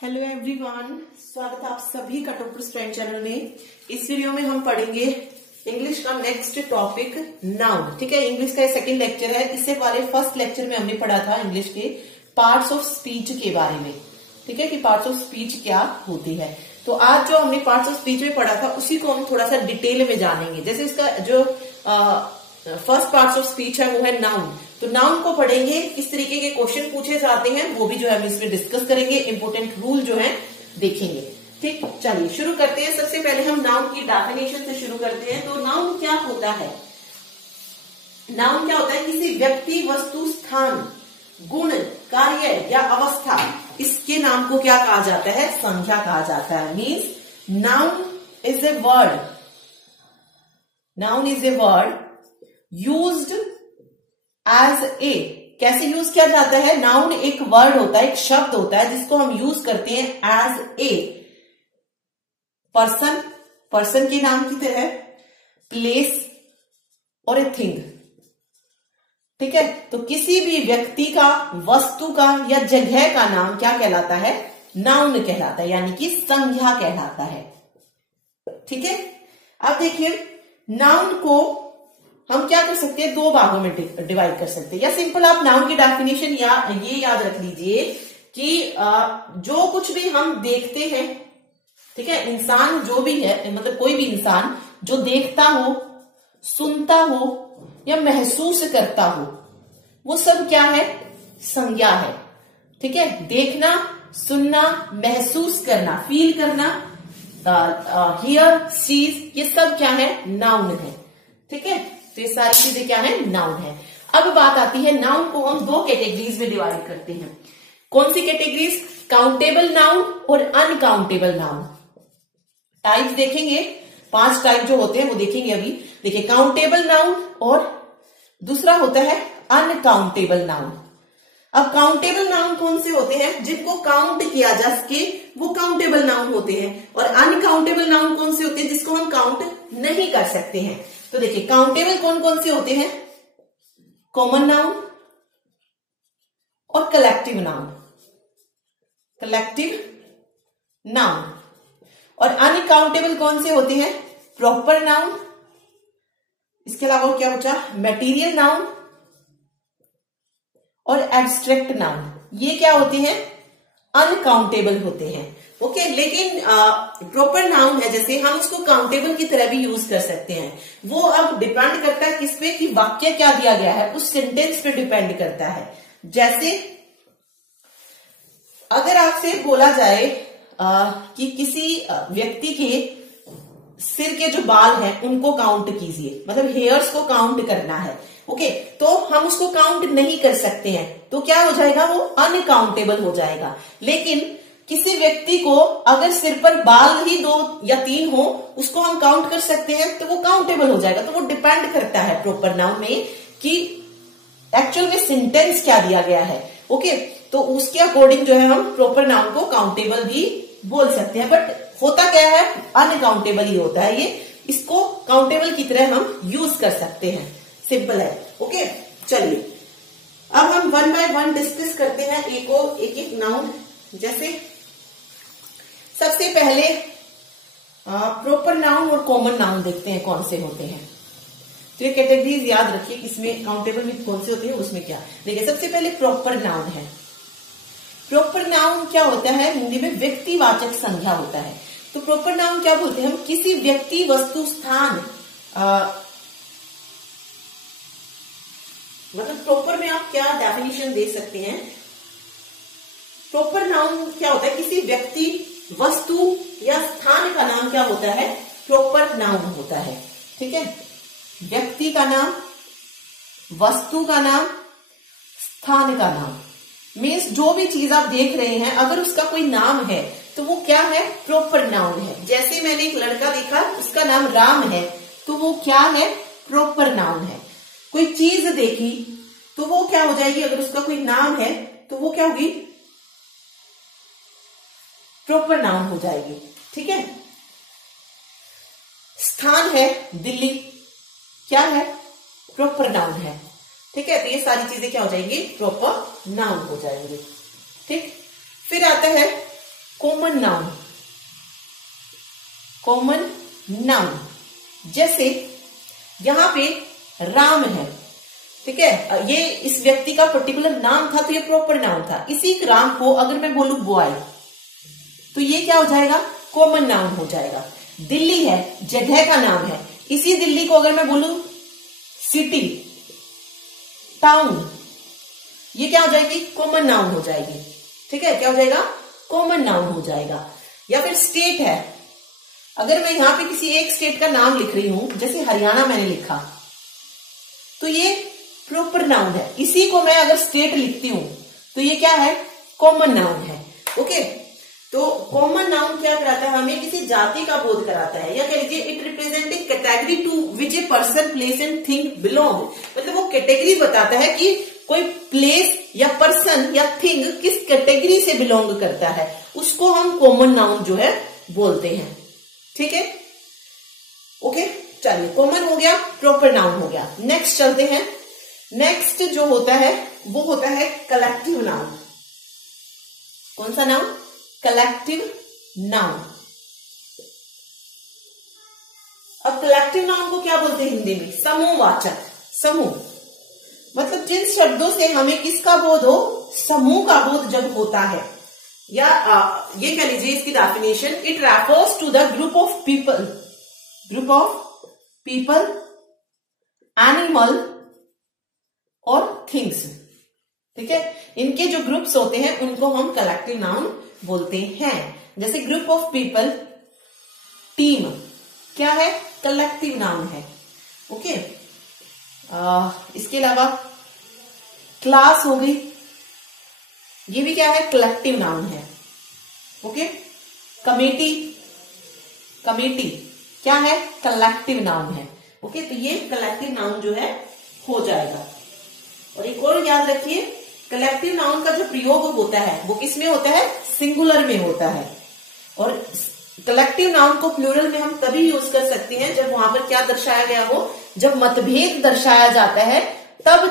Hello everyone, स्वागत है आप सभी का टॉपर स्टूडेंट चैनल में। इस वीडियो में हम पढ़ेंगे इंग्लिश का नेक्स्ट टॉपिक नाउन। ठीक है, इंग्लिश का सेकंड लेक्चर है। इससे पहले फर्स्ट लेक्चर में हमने पढ़ा था इंग्लिश के पार्ट्स ऑफ स्पीच के बारे में। ठीक है कि पार्ट्स ऑफ स्पीच क्या होती है। तो आज जो हमने पार्ट्स ऑफ स्पीच में पढ़ा था उसी को हम थोड़ा सा डिटेल में जानेंगे। जैसे इसका जो फर्स्ट पार्ट्स ऑफ स्पीच है वो है नाउन। तो नाउन को पढ़ेंगे, किस तरीके के क्वेश्चन पूछे जाते हैं वो भी जो है हम इसमें डिस्कस करेंगे। इंपोर्टेंट रूल जो है देखेंगे। ठीक, चलिए शुरू करते हैं। सबसे पहले हम नाउन की डेफिनेशन से शुरू करते हैं। तो नाउन क्या होता है? नाउन क्या होता है? किसी व्यक्ति, वस्तु, स्थान, गुण, कार्य या अवस्था, इसके नाम को क्या कहा जाता है? संख्या कहा जाता है। Means noun is a word, noun is a word used as a. कैसे यूज किया जाता है? नाउन एक वर्ड होता है, एक शब्द होता है जिसको हम यूज करते हैं एज ए पर्सन, पर्सन के नाम की तरह, प्लेस और ए थिंग। ठीक है, तो किसी भी व्यक्ति का, वस्तु का या जगह का नाम क्या कहलाता है? नाउन कहलाता है, यानी कि संज्ञा कहलाता है। ठीक है, अब देखिए नाउन को हम क्या कर सकते हैं? दो भागों में डिवाइड कर सकते हैं। या सिंपल आप नाउन की डेफिनेशन या ये याद रख लीजिए कि जो कुछ भी हम देखते हैं, ठीक है, इंसान जो भी है, मतलब कोई भी इंसान जो देखता हो, सुनता हो या महसूस करता हो, वो सब क्या है? संज्ञा है। ठीक है, देखना, सुनना, महसूस करना, फील करना, हियर, सीज, ये सब क्या है? नाउन है। ठीक है, तो ये सारी चीजें क्या है? नाउन है। अब बात आती है, नाउन को हम दो कैटेगरीज में डिवाइड करते हैं। कौन सी कैटेगरीज? काउंटेबल नाउन और अनकाउंटेबल नाउन। टाइप्स देखेंगे, 5 टाइप जो होते हैं वो देखेंगे अभी। देखिए, काउंटेबल नाउन और दूसरा होता है अनकाउंटेबल नाउन। अब काउंटेबल नाउन कौन से होते हैं? जिनको काउंट किया जा सके वो काउंटेबल नाउन होते हैं। और अनकाउंटेबल नाउन कौन से होते हैं? जिसको हम काउंट नहीं कर सकते हैं। तो देखिए, काउंटेबल कौन कौन से होते हैं? कॉमन नाउन और कलेक्टिव नाउन, कलेक्टिव नाउन। और अनकाउंटेबल कौन से होते हैं? प्रॉपर नाउन, इसके अलावा क्या बचा? मटेरियल नाउन और एब्स्ट्रैक्ट नाउन। ये क्या होते हैं? अनकाउंटेबल होते हैं। ओके, लेकिन प्रॉपर नाउन है, जैसे हम उसको काउंटेबल की तरह भी यूज कर सकते हैं। वो अब डिपेंड करता है किस पे, कि वाक्य क्या दिया गया है, उस सेंटेंस पे डिपेंड करता है। जैसे अगर आपसे बोला जाए कि किसी व्यक्ति के सिर के जो बाल हैं उनको काउंट कीजिए, मतलब हेयर्स को काउंट करना है। ओके, तो हम उसको काउंट नहीं कर सकते हैं, तो क्या हो जाएगा? वो अनकाउंटेबल हो जाएगा। लेकिन किसी व्यक्ति को अगर सिर पर बाल ही 2 या 3 हो, उसको हम काउंट कर सकते हैं, तो वो काउंटेबल हो जाएगा। तो वो डिपेंड करता है प्रॉपर नाउन में कि एक्चुअल में सेंटेंस क्या दिया गया है। ओके, तो उसके अकॉर्डिंग जो है हम प्रॉपर नाउन को काउंटेबल भी बोल सकते हैं। बट होता क्या है? अनकाउंटेबल ही होता है ये। इसको काउंटेबल की तरह हम यूज कर सकते हैं। सिंपल है। ओके, चलिए अब हम 1 बाय 1 डिस्कस करते हैं एक एक नाउन। जैसे सबसे पहले प्रॉपर नाउन और कॉमन नाउन देखते हैं कौन से होते हैं। तो ये कैटेगरीज याद रखिए, इसमें काउंटेबल में कौन से होते हैं, उसमें क्या। देखिए, सबसे पहले प्रॉपर नाउन है। प्रॉपर नाउन क्या होता है? हिंदी में व्यक्तिवाचक संज्ञा होता है। तो प्रॉपर नाउन क्या बोलते हैं हम? किसी व्यक्ति, वस्तु, स्थान, मतलब प्रॉपर में आप क्या डेफिनेशन दे सकते हैं? प्रॉपर नाउन क्या होता है? किसी व्यक्ति, वस्तु या स्थान का नाम क्या होता है? प्रॉपर नाउन होता है। ठीक है, व्यक्ति का नाम, वस्तु का नाम, स्थान का नाम। मीन्स जो भी चीज आप देख रहे हैं, अगर उसका कोई नाम है तो वो क्या है? प्रॉपर नाउन है। जैसे मैंने एक लड़का देखा, उसका नाम राम है, तो वो क्या है? प्रॉपर नाउन है। कोई चीज देखी तो वो क्या हो जाएगी? अगर उसका कोई नाम है तो वो क्या होगी? प्रॉपर नाउन हो जाएगी। ठीक है, स्थान है दिल्ली, क्या है? प्रॉपर नाउन है। ठीक है, तो ये सारी चीजें क्या हो जाएंगी? प्रॉपर नाउन हो जाएंगी। ठीक, फिर आता है कॉमन नाउन, कॉमन नाउन। जैसे यहां पे राम है, ठीक है, ये इस व्यक्ति का पर्टिकुलर नाम था तो ये प्रॉपर नाउन था। इसी राम को अगर मैं बोलूं बॉय तो ये क्या हो जाएगा, कॉमन नाउन हो जाएगा। दिल्ली है, जगह का नाम है, इसी दिल्ली को अगर मैं बोलूं सिटी, टाउन, ये क्या हो जाएगी, कॉमन नाउन हो जाएगी। ठीक है, क्या हो जाएगा, कॉमन नाउन हो जाएगा। या फिर स्टेट है, अगर मैं यहां पे किसी एक स्टेट का नाम लिख रही हूं, जैसे हरियाणा मैंने लिखा, तो ये प्रॉपर नाउन है। इसी को मैं अगर स्टेट लिखती हूं तो ये क्या है, कॉमन नाउन है। ओके, तो कॉमन नाउन क्या कराता है, हमें किसी जाति का बोध कराता है, या कह लीजिए it representing category to which a person, place and thing belong. मतलब वो कैटेगरी बताता है कि कोई प्लेस या पर्सन या थिंग किस कैटेगरी से बिलोंग करता है, उसको हम कॉमन नाउन जो है बोलते हैं। ठीक है, ओके, चलिए, कॉमन हो गया, प्रॉपर नाउन हो गया। नेक्स्ट चलते हैं। नेक्स्ट जो होता है वो होता है कलेक्टिव नाउन। कौन सा नाउन, कलेक्टिव नाउन। अब कलेक्टिव नाउन को क्या बोलते हैं हिंदी में, समूहवाचक। समूह मतलब जिन शब्दों से हमें किसका बोध हो, समूह का बोध जब होता है, या ये कह लीजिए इसकी definition, it refers to the group of people, group of people, animal और थिंग्स। ठीक है, इनके जो ग्रुप्स होते हैं उनको हम कलेक्टिव नाउन बोलते हैं। जैसे ग्रुप ऑफ पीपल, टीम क्या है, कलेक्टिव नाउन है। ओके, इसके अलावा क्लास हो गई, ये भी क्या है, कलेक्टिव नाउन है। ओके, कमेटी, कमेटी क्या है, कलेक्टिव नाउन है। ओके, तो ये कलेक्टिव नाउन जो है हो जाएगा। और एक और याद रखिए, कलेक्टिव नाउन का जो प्रयोग होता है वो किसमें होता है, सिंगुलर में होता है। और कलेक्टिव नाउन को प्लूरल में हम तभी यूज कर सकते हैं जब वहां पर क्या दर्शाया गया हो, जब मतभेद दर्शाया जाता है, तब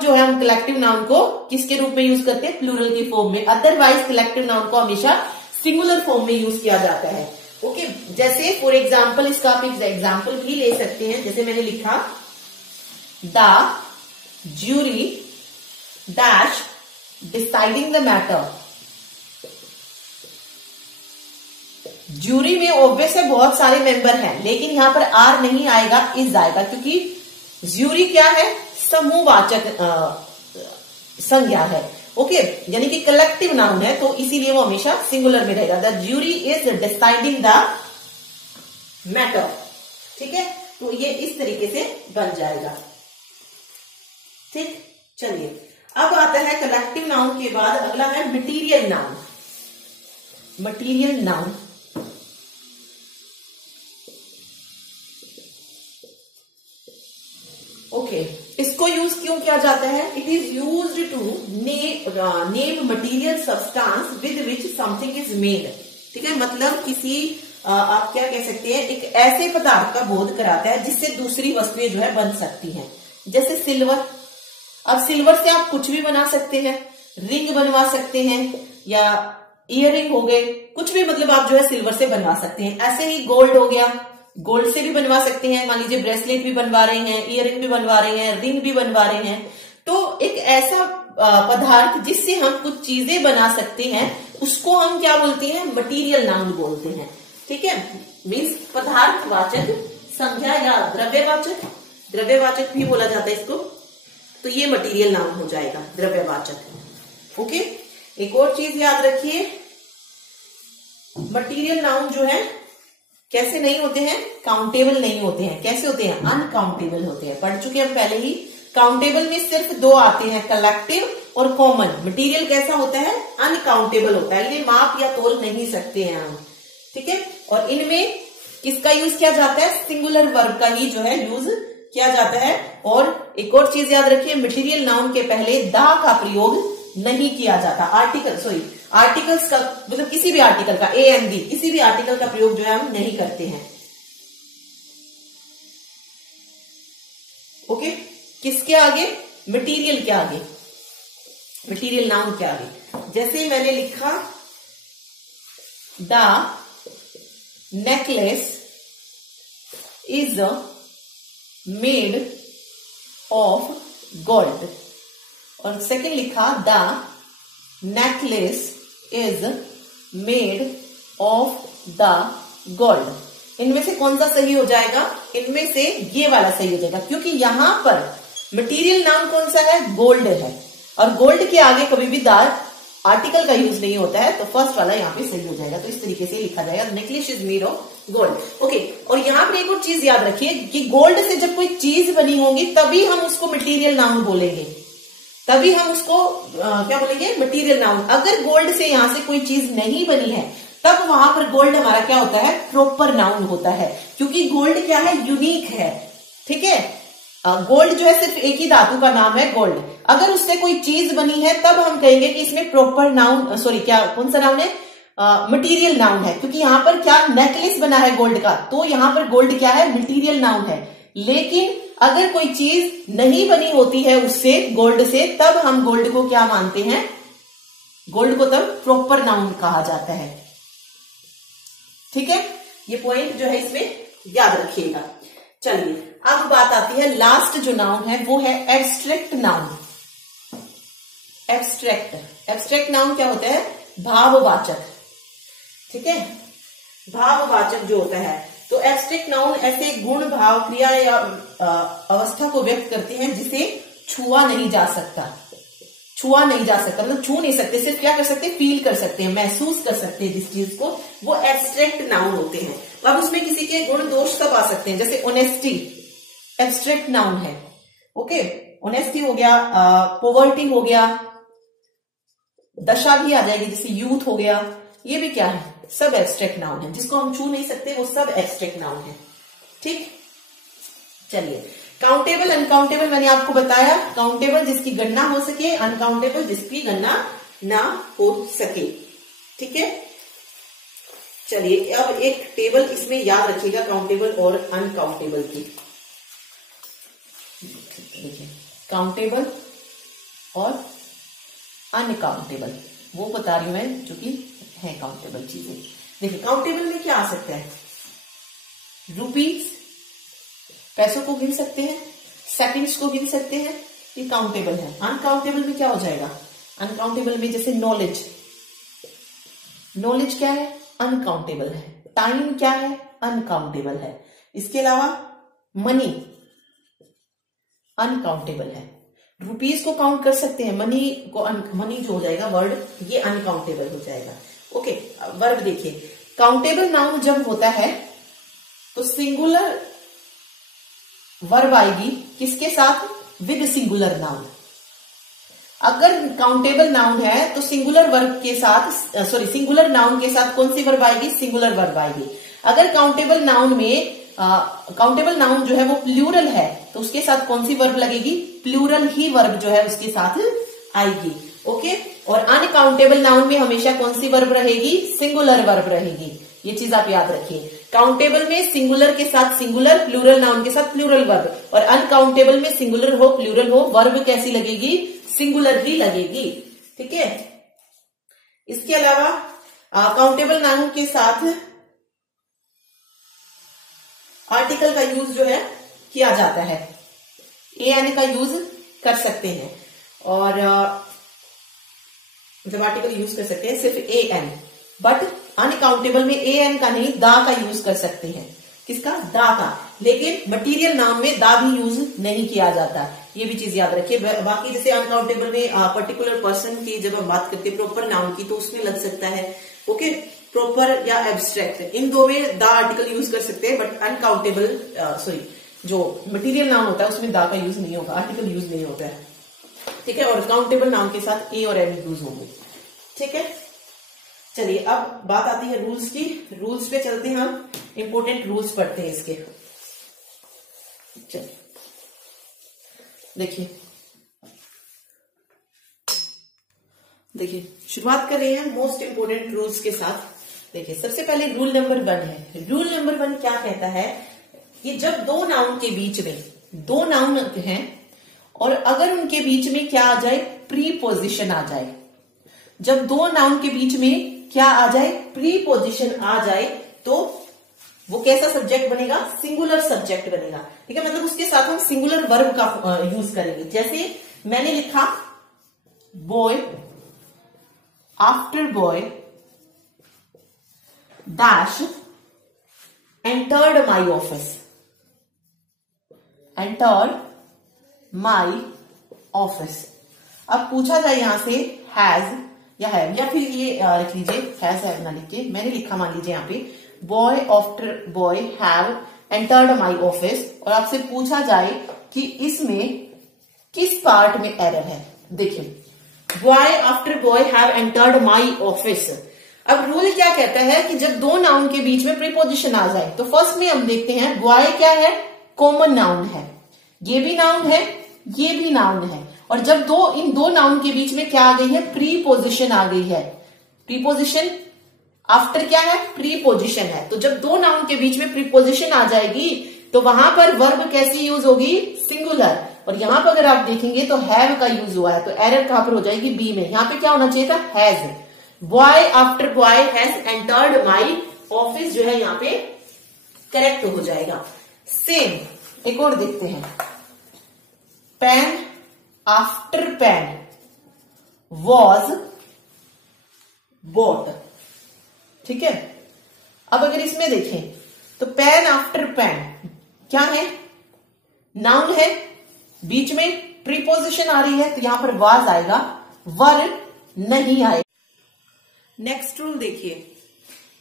जो है हम कलेक्टिव नाउन को किसके रूप में यूज करते हैं, प्लूरल की फॉर्म में। अदरवाइज कलेक्टिव नाउन को हमेशा सिंगुलर फॉर्म में यूज किया जाता है। ओके, जैसे फॉर एग्जाम्पल, इसका आप एग्जाम्पल भी ले सकते हैं। जैसे मैंने लिखा, the jury dash deciding the matter. Jury में ऑब्वियस है बहुत सारे मेंबर हैं, लेकिन यहां पर आर नहीं आएगा, इज आएगा, क्योंकि ज्यूरी क्या है, समूहवाचक संज्ञा है। ओके, यानी कि कलेक्टिव नाउन है, तो इसीलिए वो हमेशा सिंगुलर में रहेगा। The jury is deciding the matter. ठीक है, तो ये इस तरीके से बन जाएगा। ठीक, चलिए, अब आता है कलेक्टिव नाउन के बाद अगला है material noun. Material noun okay, इसको यूज क्यों किया जाता है, it is used to name material substance with which something is made. ठीक है, मतलब किसी आप क्या कह सकते हैं, एक ऐसे पदार्थ का बोध कराता है जिससे दूसरी वस्तुएं जो है बन सकती हैं। जैसे सिल्वर, अब सिल्वर से आप कुछ भी बना सकते हैं, रिंग बनवा सकते हैं, या इयररिंग हो गए, कुछ भी, मतलब आप जो है सिल्वर से बनवा सकते हैं। ऐसे ही गोल्ड हो गया, गोल्ड से भी बनवा सकते हैं। मान लीजिए ब्रेसलेट भी बनवा रहे हैं, इयररिंग भी बनवा रहे हैं, रिंग भी बनवा रहे हैं। तो एक ऐसा पदार्थ जिससे हम कुछ चीजें बना सकते हैं, उसको हम क्या बोलते हैं, मटीरियल नाउन बोलते हैं। ठीक है, मीन्स पदार्थवाचक संज्ञा या द्रव्यवाचक, द्रव्यवाचक भी बोला जाता है इसको। तो ये मटीरियल नाउन हो जाएगा, द्रव्यवाचक। ओके, एक और चीज याद रखिए, मटीरियल नाउन जो है कैसे नहीं होते हैं, काउंटेबल नहीं होते हैं। कैसे होते हैं, अनकाउंटेबल होते हैं। पढ़ चुके हम पहले ही, काउंटेबल में सिर्फ दो आते हैं, कलेक्टिव और कॉमन। मटीरियल कैसा होता है, अनकाउंटेबल होता है, इन्हें माप या तोल नहीं सकते हैं हम। ठीक है, और इनमें किसका यूज किया जाता है, सिंगुलर वर्ब का ही जो है यूज किया जाता है। और एक और चीज याद रखिए, मटीरियल नाउन के पहले दा का प्रयोग नहीं किया जाता। आर्टिकल्स का मतलब किसी भी आर्टिकल का, ए एंड दी, किसी भी आर्टिकल का प्रयोग जो है हम नहीं करते हैं। ओके, किसके आगे, मटीरियल के आगे, मटीरियल नाउन के आगे। जैसे मैंने लिखा the necklace is made of gold. और सेकंड लिखा the necklace is made of the gold. इनमें से कौन सा सही हो जाएगा? इनमें से ये वाला सही हो जाएगा, क्योंकि यहां पर मटेरियल नाउन कौन सा है? गोल्ड है, और गोल्ड के आगे कभी भी द आर्टिकल का यूज नहीं होता है, तो फर्स्ट वाला यहाँ पे सही हो जाएगा। तो इस तरीके से लिखा जाएगा, necklace is made of gold. Okay, और यहाँ पर एक और चीज याद रखिए कि गोल्ड से जब कोई चीज बनी होगी तभी हम उसको मटेरियल नाउन बोलेंगे, तभी हम उसको क्या बोलेंगे? Material noun. अगर गोल्ड से यहां से कोई चीज नहीं बनी है तब वहां पर गोल्ड हमारा क्या होता है? प्रॉपर नाउन होता है, क्योंकि गोल्ड क्या है? यूनिक है। ठीक है, गोल्ड जो है सिर्फ एक ही धातु का नाम है गोल्ड। अगर उससे कोई चीज बनी है तब हम कहेंगे कि इसमें प्रॉपर नाउन, सॉरी क्या कौन सा नाउन है? मटेरियल नाउन है, क्योंकि यहाँ पर क्या नेकलेस बना है गोल्ड का, तो यहाँ पर गोल्ड क्या है? मटेरियल नाउन है। लेकिन अगर कोई चीज नहीं बनी होती है उससे, गोल्ड से, तब हम गोल्ड को क्या मानते हैं? गोल्ड को तब प्रॉपर नाउन कहा जाता है। ठीक है, ये पॉइंट जो है इसमें याद रखिएगा। चलिए, अब बात आती है लास्ट जो नाउन है वो है एब्स्ट्रैक्ट नाउन। एब्स्ट्रैक्ट नाउन क्या होता है? भाववाचक। ठीक है, भाववाचक जो होता है, तो एब्स्ट्रैक्ट नाउन ऐसे गुण, भाव, क्रिया या अवस्था को व्यक्त करते हैं जिसे छुआ नहीं जा सकता। छुआ नहीं जा सकता मतलब छू नहीं सकते, सिर्फ क्या कर सकते हैं? फील कर सकते हैं, महसूस कर सकते हैं जिस चीज को, वो एब्स्ट्रैक्ट नाउन होते हैं। अब उसमें किसी के गुण दोष सब आ सकते हैं, जैसे ऑनेस्टी एब्स्ट्रैक्ट नाउन है। ओके, ऑनेस्टी हो गया, पॉवर्टी हो गया, दशा भी आ जाएगी, जैसे यूथ हो गया, ये भी क्या है? सब एब्स्ट्रैक्ट नाउन है। जिसको हम छू नहीं सकते वो सब एब्स्ट्रैक्ट नाउन है। ठीक, चलिए, काउंटेबल अनकाउंटेबल मैंने आपको बताया। काउंटेबल जिसकी गणना हो सके, अनकाउंटेबल जिसकी गणना ना हो सके। ठीक है, चलिए अब एक टेबल इसमें याद रखिएगा काउंटेबल और अनकाउंटेबल की। देखिए, काउंटेबल और अनकाउंटेबल वो बता रही हूं मैं जो कि है काउंटेबल चीजें। देखिए, काउंटेबल में क्या आ सकता है? रुपीज, पैसों को गिन सकते हैं, सेकंड्स को गिन सकते हैं, ये काउंटेबल है। अनकाउंटेबल में क्या हो जाएगा? अनकाउंटेबल में जैसे नॉलेज, नॉलेज क्या है? अनकाउंटेबल है। टाइम क्या है? अनकाउंटेबल है। इसके अलावा मनी अनकाउंटेबल है। रुपीज को काउंट कर सकते हैं, मनी को मनी जो हो जाएगा वर्ड, ये अनकाउंटेबल हो जाएगा। ओके, वर्ब देखिए, काउंटेबल नाउन जब होता है तो सिंगुलर वर्ब आएगी किसके साथ? With singular noun. अगर काउंटेबल नाउन है तो सिंगुलर वर्ब के साथ, सॉरी सिंगुलर नाउन के साथ कौन सी वर्ब आएगी? सिंगुलर वर्ब आएगी। अगर काउंटेबल नाउन में काउंटेबल नाउन जो है वो प्लूरल है तो उसके साथ कौन सी वर्ब लगेगी? प्लूरल ही वर्ब जो है उसके साथ आएगी। ओके, और अनकाउंटेबल नाउन में हमेशा कौन सी वर्ब रहेगी? सिंगुलर वर्ब रहेगी। ये चीज आप याद रखिए। काउंटेबल में सिंगुलर के साथ सिंगुलर, प्लूरल नाउन के साथ प्लूरल वर्ब, और अनकाउंटेबल में सिंगुलर हो प्लूरल हो वर्ब कैसी लगेगी? सिंगुलर ही लगेगी। ठीक है, इसके अलावा काउंटेबल नाउन के साथ आर्टिकल का यूज जो है किया जाता है, एन का यूज कर सकते हैं, और जब आर्टिकल यूज कर सकते हैं सिर्फ एन, बट अनकाउंटेबल में एन का नहीं, दा का यूज कर सकते हैं। किसका? दा का। लेकिन मटेरियल नाउन में दा भी यूज नहीं किया जाता, ये भी चीज याद रखिए। बाकी जैसे अनकाउंटेबल में पर्टिकुलर पर्सन की जब हम बात करते हैं प्रॉपर नाउन की तो उसमें लग सकता है। ओके, प्रॉपर या एब्स्ट्रैक्ट, इन दो में दा आर्टिकल यूज कर सकते हैं, बट अनकाउंटेबल सॉरी जो मटेरियल नाउन होता है उसमें दा का यूज नहीं होगा, आर्टिकल यूज नहीं होता है। ठीक है, और काउंटेबल नाउन के साथ ए और एन यूज होंगे। ठीक है, चलिए अब बात आती है रूल्स की। रूल्स पे चलते हैं, हम इंपोर्टेंट रूल्स पढ़ते हैं इसके। चलिए देखिए शुरुआत कर रहे हैं मोस्ट इंपोर्टेंट रूल्स के साथ। देखिए, सबसे पहले रूल नंबर 1 है। रूल नंबर 1 क्या कहता है कि जब दो नाउन के बीच में, दो नाउन हैं और अगर उनके बीच में क्या आ जाए? प्रीपोजिशन आ जाए। जब दो नाउन के बीच में क्या आ जाए, प्रीपोजिशन आ जाए, तो वो कैसा सब्जेक्ट बनेगा, सिंगुलर सब्जेक्ट बनेगा। ठीक है, मतलब उसके साथ हम सिंगुलर वर्ब का यूज करेंगे। जैसे मैंने लिखा boy, after boy dash entered my office, entered my office. अब पूछा जाए यहां से हैज या हैव, या फिर ये लिख लीजिए हैज हैव ना लिख के, मैंने लिखा मान लीजिए यहाँ पे boy after boy have entered my office, और आपसे पूछा जाए कि इसमें किस पार्ट में एरर है। देखिए boy after boy have entered my office. अब रूल क्या कहता है कि जब दो नाउन के बीच में प्रीपोजिशन आ जाए, तो फर्स्ट में हम देखते हैं बॉय क्या है, कॉमन नाउन है, ये भी नाउन है, ये भी नाउन है, और जब इन दो नाउन के बीच में क्या आ गई है, प्रीपोजिशन आ गई है। प्रीपोजिशन आफ्टर क्या है, प्रीपोजिशन है। तो जब दो नाउन के बीच में प्रीपोजिशन आ जाएगी तो वहां पर वर्ब कैसी यूज होगी, सिंगुलर। और यहां पर अगर आप देखेंगे तो हैव का यूज हुआ है, तो एरर कहां पर हो जाएगी, बी में। यहां पे क्या होना चाहिए था, has. Boy after boy has entered my office जो है यहाँ पे करेक्ट हो जाएगा। सेम एक और देखते हैं, pen after pen was bought. ठीक है, अब अगर इसमें देखें तो पेन आफ्टर पेन क्या है, नाउन है, बीच में प्रीपोजिशन आ रही है, तो यहां पर वाज आएगा, वर्ब नहीं आएगा। नेक्स्ट रूल देखिए,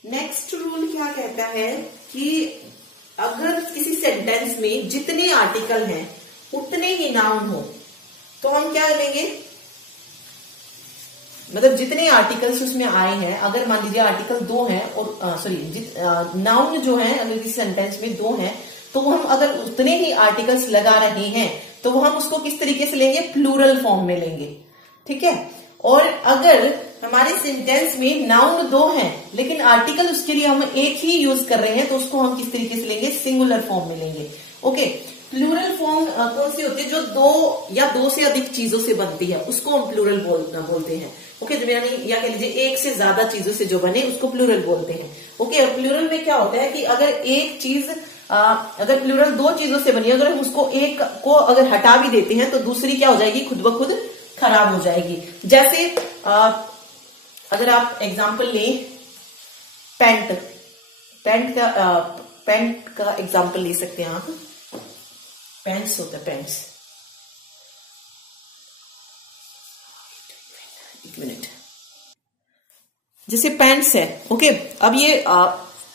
नेक्स्ट रूल क्या कहता है कि अगर किसी सेंटेंस में जितने आर्टिकल हैं उतने ही नाउन हो, तो हम क्या लेंगे, मतलब जितने आर्टिकल्स उसमें आए हैं, अगर मान लीजिए आर्टिकल 2 हैं और नाउन जो है अगर किसी सेंटेंस में 2 हैं, तो वो हम अगर उतने ही आर्टिकल्स लगा रहे हैं तो वो हम उसको किस तरीके से लेंगे, प्लूरल फॉर्म में लेंगे। ठीक है, और अगर हमारे सेंटेंस में नाउन 2 हैं लेकिन आर्टिकल उसके लिए हम एक ही यूज कर रहे हैं, तो उसको हम किस तरीके से लेंगे, सिंगुलर फॉर्म में लेंगे। ओके, प्लूरल फॉर्म कौन सी होती है, जो 2 या 2 से अधिक चीजों से बनती है, उसको हम प्लूरल बोलते हैं। ओके, यानी या कह लीजिए एक से ज्यादा चीजों से जो बने उसको प्लूरल बोलते हैं। ओके, और प्लूरल में क्या होता है कि अगर एक चीज अगर प्लूरल 2 चीजों से बनी, अगर हम उसको एक को अगर हटा भी देते हैं तो दूसरी क्या हो जाएगी, खुद ब खुद खराब हो जाएगी। जैसे अगर आप एग्जाम्पल लें पैंट, पैंट का एग्जाम्पल ले सकते हैं आप, पैंट्स होता है, पैंट्स। एक मिनट, जैसे पैंट्स है। ओके, अब ये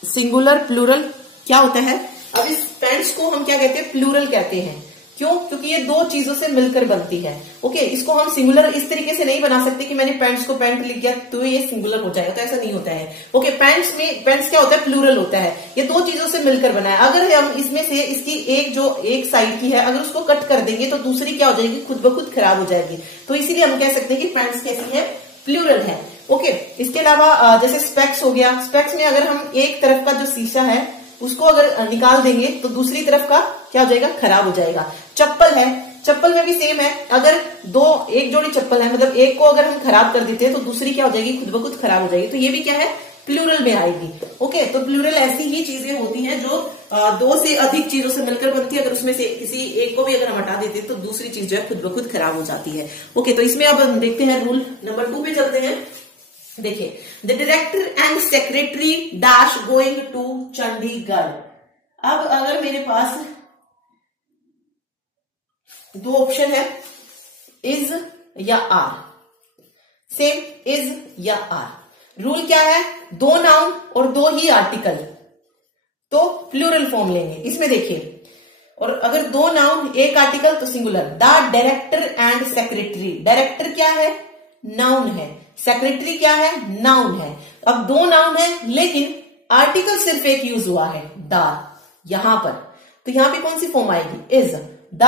सिंगुलर प्लूरल क्या होता है, अब इस पैंट्स को हम क्या कहते हैं, प्लूरल कहते हैं। क्यों, क्योंकि ये 2 चीजों से मिलकर बनती है। ओके, इसको हम सिंगुलर इस तरीके से नहीं बना सकते कि मैंने पैंट्स को पैंट लिख दिया तो ये सिंगुलर हो जाएगा, तो ऐसा नहीं होता है। ओके, पैंट्स क्या होता है, प्लूरल होता है, ये 2 चीजों से मिलकर बना है। अगर हम इसमें से इसकी एक साइड की है, अगर उसको कट कर देंगे तो दूसरी क्या हो जाएगी, खुद ब खुद खराब हो जाएगी। तो इसीलिए हम कह सकते हैं कि पैंट्स कैसी है, प्लूरल है। ओके, इसके अलावा जैसे स्पेक्स हो गया, स्पेक्स में अगर हम एक तरफ का जो शीशा है उसको अगर निकाल देंगे तो दूसरी तरफ का क्या हो जाएगा, खराब हो जाएगा। चप्पल है, चप्पल में भी सेम है, अगर एक जोड़ी चप्पल है, मतलब एक को अगर हम खराब कर देते हैं तो दूसरी क्या हो जाएगी, खुद ब खुद खराब हो जाएगी। तो ये भी क्या है, प्लूरल में आएगी। ओके, तो प्लूरल ऐसी ही चीजें होती हैं जो 2 से अधिक चीजों से मिलकर बनती है। अगर उसमें से किसी एक को भी अगर हम हटा देते हैं तो दूसरी चीज जो है खुद ब खुद खराब हो जाती है। ओके, तो इसमें अब हम देखते हैं रूल नंबर 2 पे चलते हैं। देखिए, the director and secretary dash going to Chandigarh. अब अगर मेरे पास 2 ऑप्शन है, इज या आर, सेम इज या आर। रूल क्या है, 2 नाउन और 2 ही आर्टिकल, तो प्लूरल फॉर्म लेंगे। इसमें देखिए, और अगर 2 नाउन 1 आर्टिकल तो singular. The director and secretary, director क्या है, नाउन है, सेक्रेटरी क्या है, नाउन है। अब 2 नाउन है लेकिन आर्टिकल सिर्फ एक यूज हुआ है, द, यहां पर, तो यहां पे कौन सी फॉर्म आएगी, is. The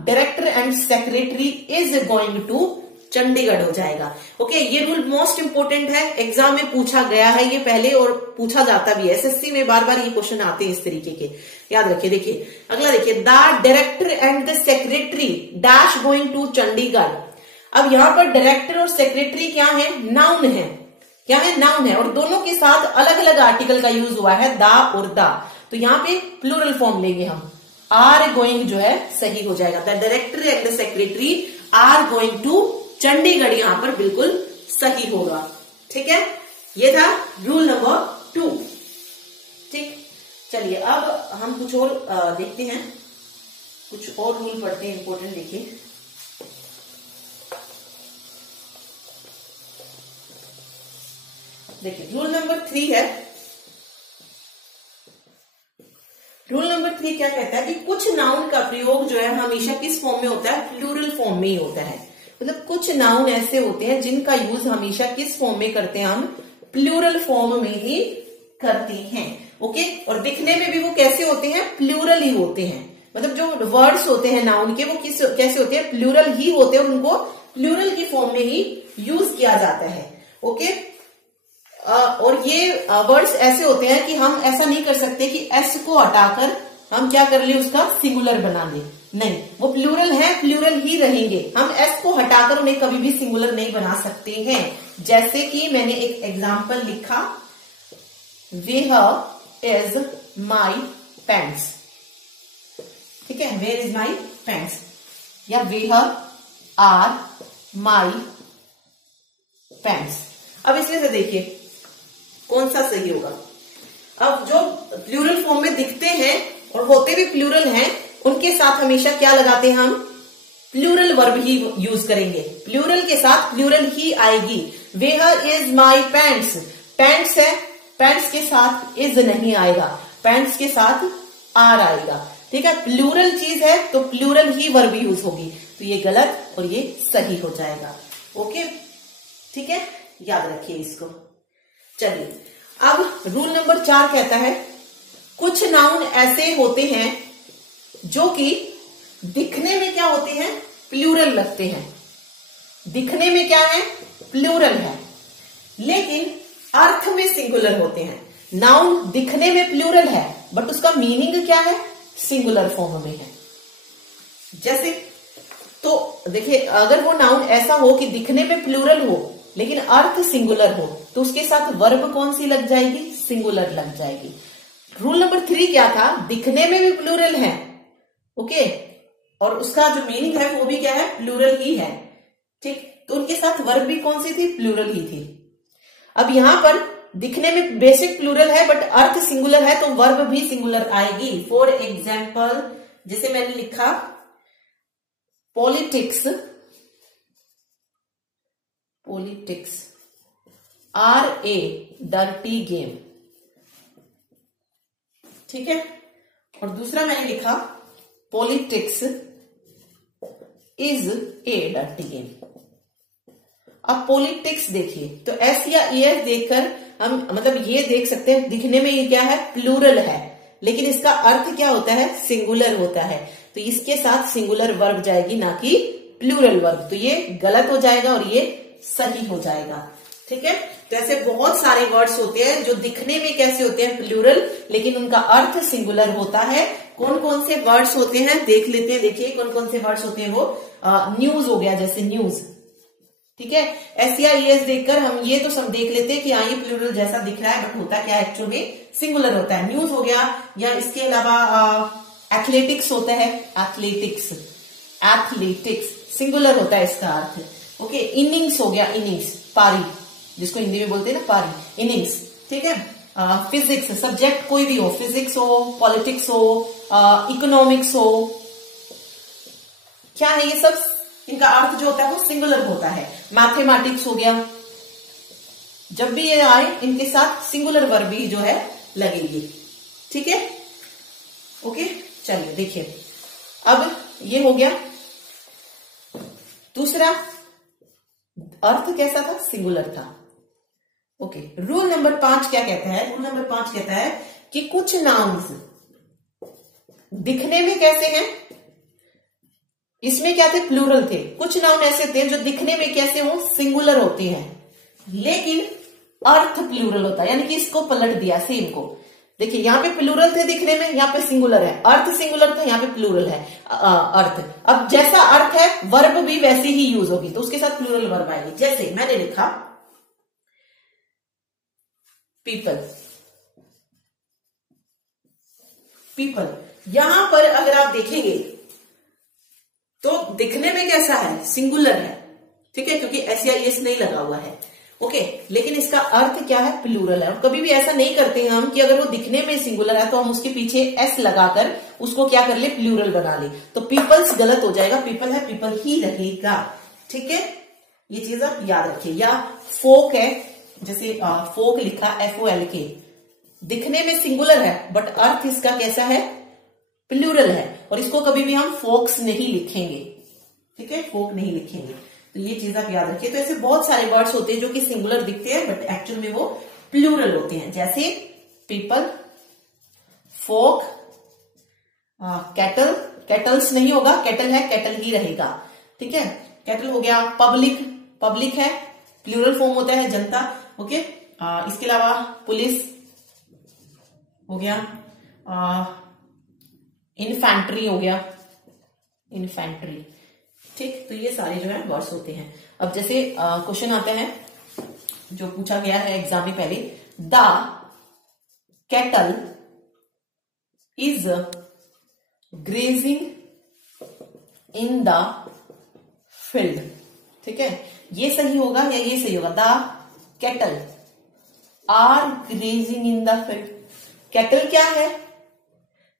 director and secretary is going to Chandigarh हो जाएगा। ओके, ये रूल मोस्ट इंपोर्टेंट है, एग्जाम में पूछा गया है ये पहले और पूछा जाता भी है, एसएससी में बार बार ये क्वेश्चन आते हैं इस तरीके के, याद रखिए। देखिए अगला, देखिए the director and the secretary dash going to Chandigarh. अब यहां पर डायरेक्टर और सेक्रेटरी क्या है, नाउन है, क्या है, नाउन है, और दोनों के साथ अलग अलग आर्टिकल का यूज हुआ है, दा और दा, तो यहाँ पे प्लूरल फॉर्म लेंगे हम, आर गोइंग जो है सही हो जाएगा, the director and the secretary are going to Chandigarh, यहां पर बिल्कुल सही होगा। ठीक है, ये था रूल नंबर 2। ठीक, चलिए अब हम कुछ और देखते हैं, कुछ और रूल पढ़ते हैं इंपॉर्टेंट। देखिए रूल नंबर 3 है। रूल नंबर 3 क्या कहता है कि कुछ नाउन का प्रयोग जो है हमेशा किस फॉर्म में होता है, प्लूरल फॉर्म में ही होता है। मतलब कुछ नाउन ऐसे होते हैं जिनका यूज हमेशा किस फॉर्म में करते हैं, हम प्लूरल फॉर्म में ही करते हैं। ओके, और दिखने में भी वो कैसे होते हैं, प्लूरल ही होते हैं। मतलब जो वर्ड्स होते हैं नाउन के वो कैसे होते हैं, प्लूरल ही होते हैं, और उनको प्लूरल की फॉर्म में ही यूज किया जाता है। ओके, और ये वर्ड्स ऐसे होते हैं कि हम ऐसा नहीं कर सकते कि एस को हटाकर हम क्या कर ले, उसका सिंगुलर बना ले, नहीं, वो प्लूरल है, प्लूरल ही रहेंगे। हम एस को हटाकर उन्हें कभी भी सिंगुलर नहीं बना सकते हैं। जैसे कि मैंने एक एग्जाम्पल लिखा, वेयर इज माई पैंट्स। ठीक है, वेयर इज माई पैंट्स, या वेयर आर माई पैंट्स। अब इसमें से देखिए कौन सा सही होगा। अब जो प्लूरल फॉर्म में दिखते हैं और होते भी प्लूरल हैं, उनके साथ हमेशा क्या लगाते हैं, हम प्लूरल वर्ब ही यूज करेंगे। प्लूरल के साथ प्लूरल ही आएगी। Where is my pants, pants है, पैंट्स के साथ इज नहीं आएगा, पैंट्स के साथ आर आएगा। ठीक है, प्लूरल चीज है तो प्लूरल ही वर्ब यूज होगी, तो ये गलत और ये सही हो जाएगा। ओके, ठीक है, याद रखिए इसको। चलिए अब रूल नंबर 4 कहता है, कुछ नाउन ऐसे होते हैं जो कि दिखने में क्या होते हैं, प्लूरल लगते हैं। दिखने में क्या है, प्लूरल है, लेकिन अर्थ में सिंगुलर होते हैं। नाउन दिखने में प्लूरल है बट उसका मीनिंग क्या है, सिंगुलर फॉर्म में है। जैसे तो देखिए, अगर वो नाउन ऐसा हो कि दिखने में प्लूरल हो लेकिन अर्थ सिंगुलर हो, तो उसके साथ वर्ब कौन सी लग जाएगी, सिंगुलर लग जाएगी। रूल नंबर 3 क्या था, दिखने में भी प्लूरल है, ओके, और उसका जो मीनिंग है वो भी क्या है, प्लूरल ही है। ठीक, तो उनके साथ वर्ब भी कौन सी थी, प्लूरल ही थी। अब यहां पर दिखने में बेसिक प्लूरल है बट अर्थ सिंगुलर है, तो वर्ब भी सिंगुलर आएगी। फॉर एग्जाम्पल, जैसे मैंने लिखा politics, politics are a dirty game. ठीक है, और दूसरा मैंने लिखा politics is a dirty game. अब पॉलिटिक्स देखिए, तो एस या ईएस देखकर हम मतलब ये देख सकते हैं, दिखने में ये क्या है, प्लूरल है, लेकिन इसका अर्थ क्या होता है, सिंगुलर होता है, तो इसके साथ सिंगुलर वर्ब जाएगी, ना कि प्लूरल वर्ब। तो ये गलत हो जाएगा और ये सही हो जाएगा। ठीक है, तो ऐसे बहुत सारे वर्ड्स होते हैं जो दिखने में कैसे होते हैं, प्लूरल, लेकिन उनका अर्थ सिंगुलर होता है। कौन कौन से वर्ड्स होते हैं देख लेते हैं। देखिए कौन कौन से वर्ड्स होते हैं वो, न्यूज हो गया, जैसे न्यूज। ठीक है, एस या ईएस देखकर हम ये तो सब देख लेते हैं कि हाँ ये प्लूरल जैसा दिख रहा है, बट होता क्या है, एक्चुअल में सिंगुलर होता है। न्यूज हो गया, या इसके अलावा एथलेटिक्स होता है, एथलेटिक्स, एथलेटिक्स सिंगुलर होता है इसका अर्थ। ओके, इनिंग्स हो गया, इनिंग्स, पारी, जिसको हिंदी में बोलते हैं ना, पारी, इनिंग्स। ठीक है, फिजिक्स, सब्जेक्ट कोई भी हो, फिजिक्स हो, पॉलिटिक्स हो, इकोनॉमिक्स हो, क्या है ये सब, इनका अर्थ जो होता है वो सिंगुलर होता है। मैथमेटिक्स हो गया, जब भी ये आए इनके साथ सिंगुलर वर्ब ही जो है लगेगी। ठीक है, ओके, चलिए देखिए, अब ये हो गया। दूसरा अर्थ कैसा था, सिंगुलर था। ओके, रूल नंबर 5 क्या कहता है, रूल नंबर 5 कहता है कि कुछ नाउन्स दिखने में कैसे हैं, इसमें क्या थे, प्लूरल थे। कुछ नाउन ऐसे थे जो दिखने में कैसे हो, सिंगुलर होते हैं, लेकिन अर्थ प्लूरल होता है, यानी कि इसको पलट दिया सेम को। देखिए यहाँ पे प्लूरल थे दिखने में, यहाँ पे सिंगुलर है, अर्थ सिंगुलर था, यहाँ पे प्लूरल है अर्थ। अब जैसा अर्थ है वर्ब भी वैसे ही यूज होगी, तो उसके साथ प्लूरल वर्ब आएगी। जैसे मैंने लिखा पीपल। पीपल यहां पर अगर आप देखेंगे तो दिखने में कैसा है, सिंगुलर है, ठीक है, क्योंकि SEIS नहीं लगा हुआ है, ओके। लेकिन इसका अर्थ क्या है, प्लूरल है। और कभी भी ऐसा नहीं करते हैं हम कि अगर वो दिखने में सिंगुलर है तो हम उसके पीछे S लगाकर उसको क्या कर ले, प्लूरल बना ले। तो पीपल्स गलत हो जाएगा, पीपल है, पीपल ही रहेगा, ठीक है, ये चीज आप याद रखिए। या फोक है, जैसे फोक लिखा FOLK, दिखने में सिंगुलर है बट अर्थ इसका कैसा है, प्लूरल है, और इसको कभी भी हम फोक्स नहीं लिखेंगे, ठीक है, फोक नहीं लिखेंगे। तो ये चीज आप याद रखिए। तो ऐसे बहुत सारे वर्ड्स होते हैं जो कि सिंगुलर दिखते हैं बट एक्चुअल में वो प्लूरल होते हैं, जैसे पीपल, फोक, कैटल, कैटल्स नहीं होगा, कैटल है, कैटल ही रहेगा, ठीक है, कैटल हो गया। पब्लिक, पब्लिक है, प्लूरल फॉर्म होता है जनता, ओके। इसके अलावा पुलिस हो गया, इन्फेंट्री हो गया, इन्फेंट्री, ठीक। तो ये सारे जो है वर्ड्स होते हैं। अब जैसे क्वेश्चन आते हैं जो पूछा गया है एग्जाम में पहले, the cattle is grazing in the field, ठीक है, ये सही होगा या ये सही होगा, the cattle are grazing in the field. Cattle क्या है,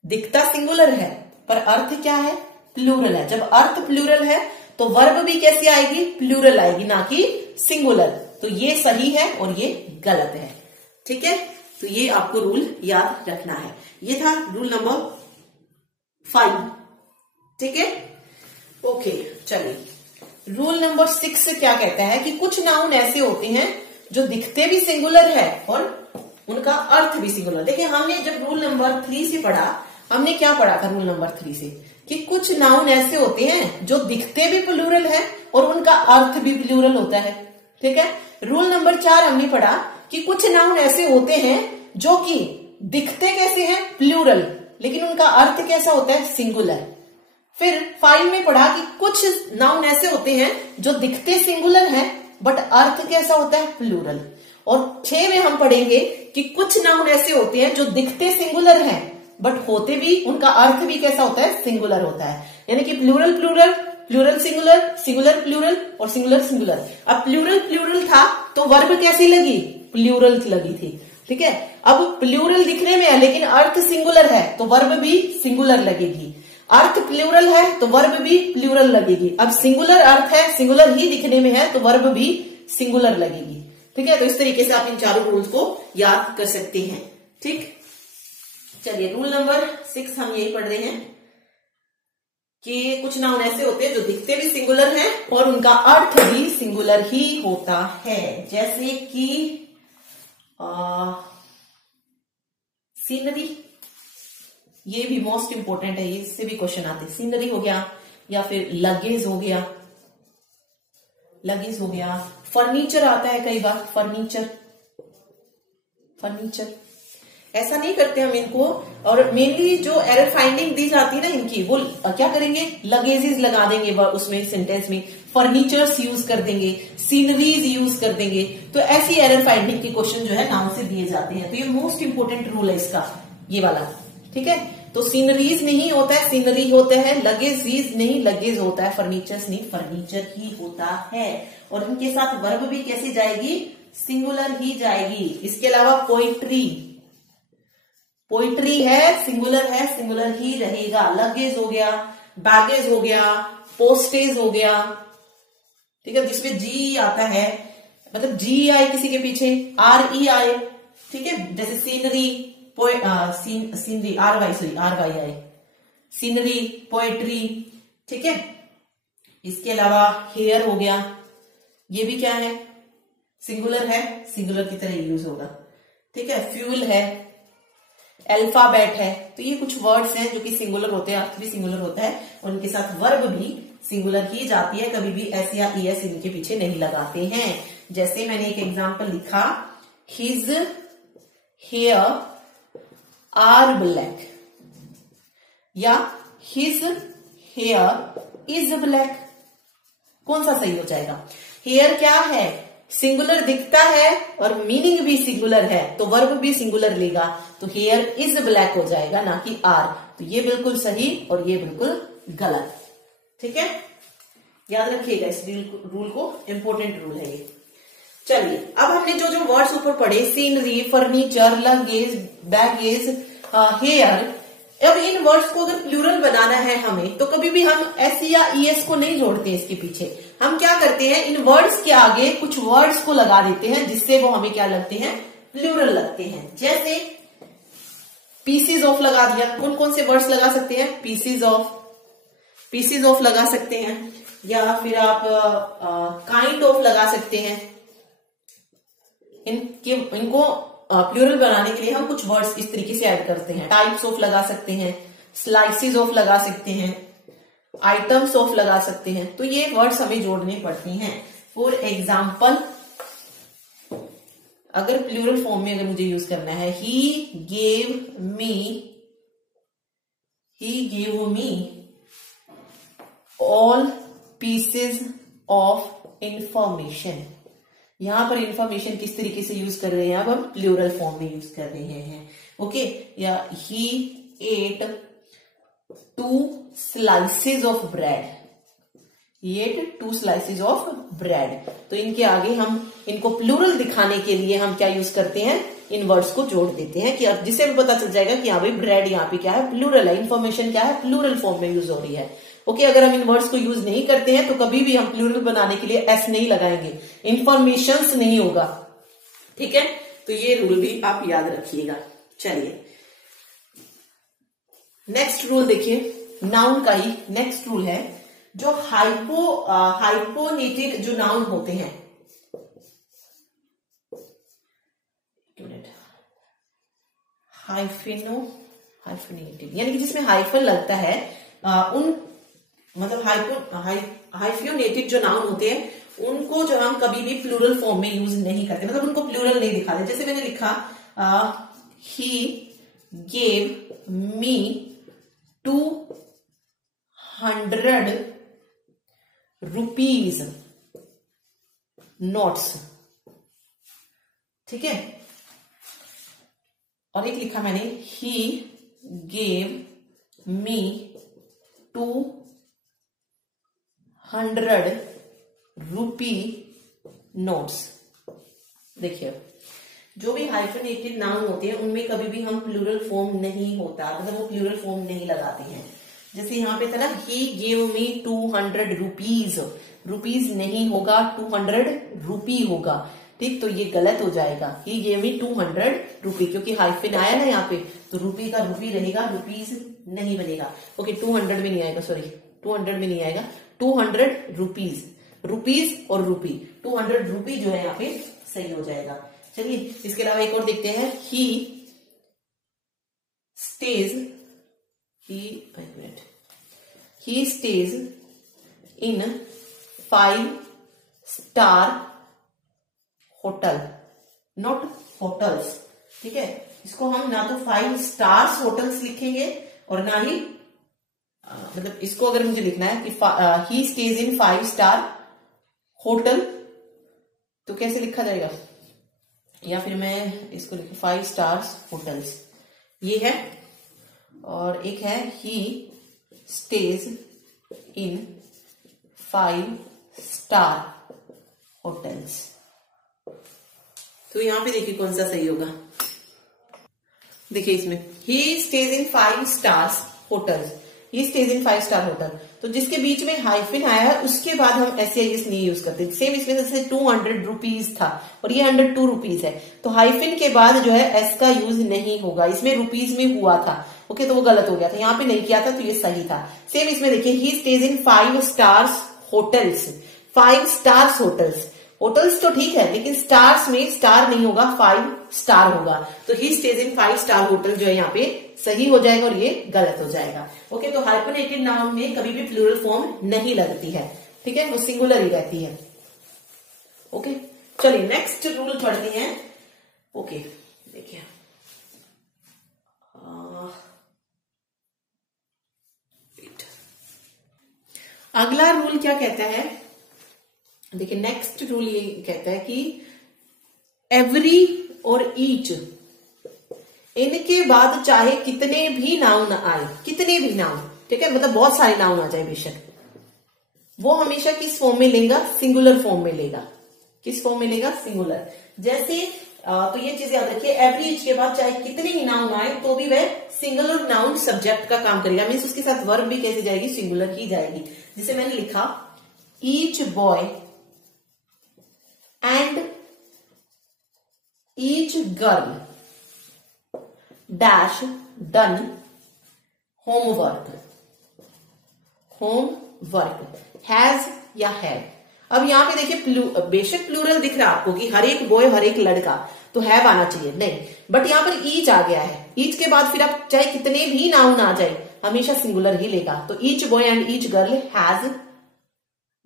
दिखता सिंगुलर है पर अर्थ क्या है, प्लूरल है। जब अर्थ प्लूरल है तो वर्ब भी कैसी आएगी, प्लूरल आएगी, ना कि सिंगुलर। तो ये सही है और ये गलत है, ठीक है। तो ये आपको रूल याद रखना है। ये था रूल नंबर 5, ठीक है, ओके। चलिए रूल नंबर 6 क्या कहता है कि कुछ नाउन ऐसे होते हैं जो दिखते भी सिंगुलर है और उनका अर्थ भी सिंगुलर। देखिए हमने जब रूल नंबर 3 से पढ़ा, हमने क्या पढ़ा था रूल नंबर 3 से, कि कुछ नाउन ऐसे होते हैं जो दिखते भी प्लूरल है और उनका अर्थ भी प्लूरल होता है, ठीक है। रूल नंबर 4 हमने पढ़ा कि कुछ नाउन ऐसे होते हैं जो कि दिखते कैसे हैं, प्लूरल, लेकिन उनका अर्थ कैसा होता है, सिंगुलर। फिर 5 में पढ़ा कि कुछ नाउन ऐसे होते हैं जो दिखते सिंगुलर है बट अर्थ कैसा होता है, प्लूरल। और 6 में हम पढ़ेंगे कि कुछ नाउन ऐसे होते हैं जो दिखते सिंगुलर हैं बट होते भी, उनका अर्थ भी कैसा होता है, सिंगुलर होता है। यानी कि plural plural, plural singular, singular plural और सिंगुलर सिंगुलर। अब प्लूरल प्लूरल था तो वर्ब कैसी लगी, प्लूरल लगी थी, ठीक है। अब प्लूरल दिखने में है लेकिन अर्थ सिंगुलर है तो वर्ब भी सिंगुलर लगेगी। अर्थ प्लूरल है तो वर्ब भी प्लूरल लगेगी। अब सिंगुलर अर्थ है, सिंगुलर ही दिखने में है तो वर्ब भी सिंगुलर लगेगी, ठीक है। तो इस तरीके से आप इन चारों रूल्स को याद कर सकते हैं, ठीक। चलिए रूल नंबर 6 हम यही पढ़ रहे हैं कि कुछ नाउन ऐसे होते हैं जो दिखते भी सिंगुलर हैं और उनका अर्थ भी सिंगुलर ही होता है, जैसे कि सीनरी, ये भी मोस्ट इंपोर्टेंट है, इससे भी क्वेश्चन आते हैं। सीनरी हो गया, या फिर लगेज हो गया, लगेज हो गया। फर्नीचर आता है कई बार, फर्नीचर, फर्नीचर ऐसा नहीं करते हम इनको। और मेनली जो एरर फाइंडिंग दी जाती है ना इनकी, वो क्या करेंगे, लगेजेस लगा देंगे उसमें, सेंटेंस में फर्नीचर्स यूज कर देंगे, सीनरीज यूज कर देंगे। तो ऐसी एरर फाइंडिंग के क्वेश्चन जो है नाउन से दिए जाते हैं। तो ये मोस्ट इंपोर्टेंट रूल है इसका, ये वाला, ठीक है। तो सीनरीज नहीं होता है, सीनरी होता है। लगेजीज नहीं, लगेज होता है। फर्नीचर्स नहीं, फर्नीचर ही होता है। और इनके साथ वर्ब भी कैसी जाएगी, सिंगुलर ही जाएगी। इसके अलावा पोइट्री, पोइट्री है, सिंगुलर ही रहेगा। लगेज हो गया, बैगेज हो गया, पोस्टेज हो गया, ठीक है, जिसमें जी आता है, मतलब जी आए किसी के पीछे, RE आए, ठीक है। जैसे सीनरी, सीनरी, RY आए, सीनरी, पोएट्री, ठीक है। इसके अलावा हेयर हो गया, ये भी क्या है, सिंगुलर है, सिंगुलर की तरह यूज होगा, ठीक है। फ्यूल है, अल्फाबेट है। तो ये कुछ वर्ड्स हैं जो कि सिंगुलर होते हैं, अर्थ भी सिंगुलर होता है, और उनके साथ वर्ब भी सिंगुलर ही जाती है, कभी भी एस या ES इनके पीछे नहीं लगाते हैं। जैसे मैंने एक एग्जांपल लिखा, हिज हेयर आर ब्लैक, या हिज हेयर इज ब्लैक। कौन सा सही हो जाएगा? हेयर क्या है, सिंगुलर दिखता है और मीनिंग भी सिंगुलर है तो वर्ब भी सिंगुलर लेगा, तो हेयर इज ब्लैक हो जाएगा, ना कि आर। तो ये बिल्कुल सही और ये बिल्कुल गलत। ठीक है, याद रखिएगा इस रूल को, इंपॉर्टेंट रूल है ये। चलिए, अब हमने जो जो वर्ड्स ऊपर पढ़े, scenery, furniture, luggage, baggage, hair, अब इन वर्ड्स को अगर प्लूरल बनाना है हमें, तो कभी भी हम एस या ईएस को नहीं जोड़ते इसके पीछे। हम क्या करते हैं, इन वर्ड्स के आगे कुछ वर्ड्स को लगा देते हैं जिससे वो हमें क्या लगते हैं, प्लूरल लगते हैं। जैसे पीसीज ऑफ लगा दिया, कौन कौन से वर्ड्स लगा सकते हैं, पीसीज ऑफ लगा सकते हैं, या फिर आप काइंड ऑफ लगा सकते हैं। इनको प्लूरल बनाने के लिए हम कुछ वर्ड्स इस तरीके से ऐड करते हैं। टाइप्स ऑफ लगा सकते हैं, स्लाइसेस ऑफ लगा सकते हैं, आइटम्स ऑफ लगा सकते हैं। तो ये वर्ड्स हमें जोड़ने पड़ती हैं। फॉर एग्जाम्पल, अगर प्लूरल फॉर्म में अगर मुझे यूज करना है, he gave me all pieces of information. यहां पर इंफॉर्मेशन किस तरीके से यूज कर रहे हैं, अब हम प्लूरल फॉर्म में यूज कर रहे हैं। ओके, या he ate 2 slices of bread, he ate 2 slices of bread. तो इनके आगे हम इनको प्लूरल दिखाने के लिए हम क्या यूज करते हैं, इन वर्ड्स को जोड़ देते हैं, कि अब जिससे भी पता चल जाएगा कि यहाँ पे ब्रेड यहाँ पे क्या है, प्लूरल है, इंफॉर्मेशन क्या है, प्लूरल फॉर्म में यूज हो रही है। ओके, अगर हम इन वर्ड्स को यूज नहीं करते हैं तो कभी भी हम प्लूरल बनाने के लिए एस नहीं लगाएंगे, इंफॉर्मेशंस नहीं होगा। ठीक है, तो ये रूल भी आप याद रखिएगा। चलिए, नेक्स्ट रूल देखिए, नाउन का ही नेक्स्ट रूल है, जो हाइपोनेटेड जो नाउन होते हैं, हाइफिनेटेड यानी कि जिसमें हाइफन लगता है, मतलब हाइफिनेटेड जो नाउन होते हैं उनको जो हम कभी भी प्लूरल फॉर्म में यूज नहीं करते, मतलब उनको प्लूरल नहीं दिखाते। जैसे मैंने लिखा, he gave me 200 rupees notes. ठीक है, और एक लिखा मैंने, he gave me 200 rupee notes. देखिए, जो भी हाइफिनेटेड नाउन होते हैं उनमें कभी भी हम प्लूरल फॉर्म नहीं होता, मतलब वो प्लूरल फॉर्म नहीं लगाते हैं। जैसे यहाँ पे था ना, he gave me 200 rupees, rupees नहीं होगा, 200 रुपी होगा। ठीक, तो ये गलत हो जाएगा, ही गेव मी 200 रुपी, क्योंकि हाइफिन आया ना यहाँ पे, तो रुपी का रुपी रहेगा, रुपीज नहीं बनेगा। ओके, 200 में नहीं आएगा, सॉरी 200 में नहीं आएगा, 200 रुपीज, रुपीज और रुपी, 200 रुपी जो है यहाँ पे सही हो जाएगा। चलिए, इसके अलावा एक और देखते हैं, he stays in 5-star hotel, not hotels. ठीक है, इसको हम ना तो 5 stars होटल्स लिखेंगे और ना ही मतलब इसको अगर मुझे लिखना है कि ही स्टेज इन 5-star होटल, तो कैसे लिखा जाएगा, या फिर मैं इसको लिखूं 5 stars होटल्स, ये है। और एक है, ही स्टेज इन 5-star होटल्स। तो यहां पे देखिए कौन सा सही होगा। देखिए इसमें, ही stays in 5 stars hotels, he stays in 5-star hotel, तो जिसके बीच में हाइफिन आया है उसके बाद हम एस नहीं यूज करते। सेम इसमें जैसे 200 रुपीज था और ये 102 रुपीज है, तो हाइफिन के बाद जो है एस का यूज नहीं होगा। इसमें रुपीज में हुआ था, ओके, तो वो गलत हो गया था, यहाँ पे नहीं किया था तो ये सही था। सेम इसमें देखिए, ही स्टेज इन 5 stars hotels, 5 stars hotels, hotels तो ठीक है लेकिन स्टार्स में स्टार नहीं होगा, 5 स्टार होगा, तो ही स्टेज इन 5 स्टार होटल जो है यहाँ पे सही हो जाएगा और ये गलत हो जाएगा। ओके, तो हाइफिनेटेड नाउन में कभी भी प्लूरल फॉर्म नहीं लगती है। ठीक है, वो सिंगुलर ही रहती है। ओके, चलिए नेक्स्ट रूल पढ़ते हैं। ओके, देखिए, अगला रूल क्या कहता है, देखिए नेक्स्ट रूल ये कहता है कि एवरी और ईच, इनके बाद चाहे कितने भी नाउन आए, कितने भी नाउन, ठीक है, मतलब बहुत सारे नाउन आ जाए बेशक, वो हमेशा किस फॉर्म में लेगा, सिंगुलर फॉर्म में लेगा। किस फॉर्म में लेगा, सिंगुलर। जैसे तो ये चीज याद रखिए, एवरी ईच के बाद चाहे कितने ही नाउन आए तो भी वह सिंगुलर नाउन सब्जेक्ट का काम करेगा, मीन्स उसके साथ वर्ब भी कैसे जाएगी, सिंगुलर की जाएगी। जिसे मैंने लिखा each boy and each girl dash done homework, homework has या हैड। अब यहां पे देखिए बेशक प्लूरल दिख रहा है आपको कि हर एक बॉय हर एक लड़का, तो हैव आना चाहिए, नहीं, बट यहां पर ईच आ गया है। ईच के बाद फिर आप चाहे कितने भी नाउन आ जाए हमेशा सिंगुलर ही लेगा, तो each boy and each girl has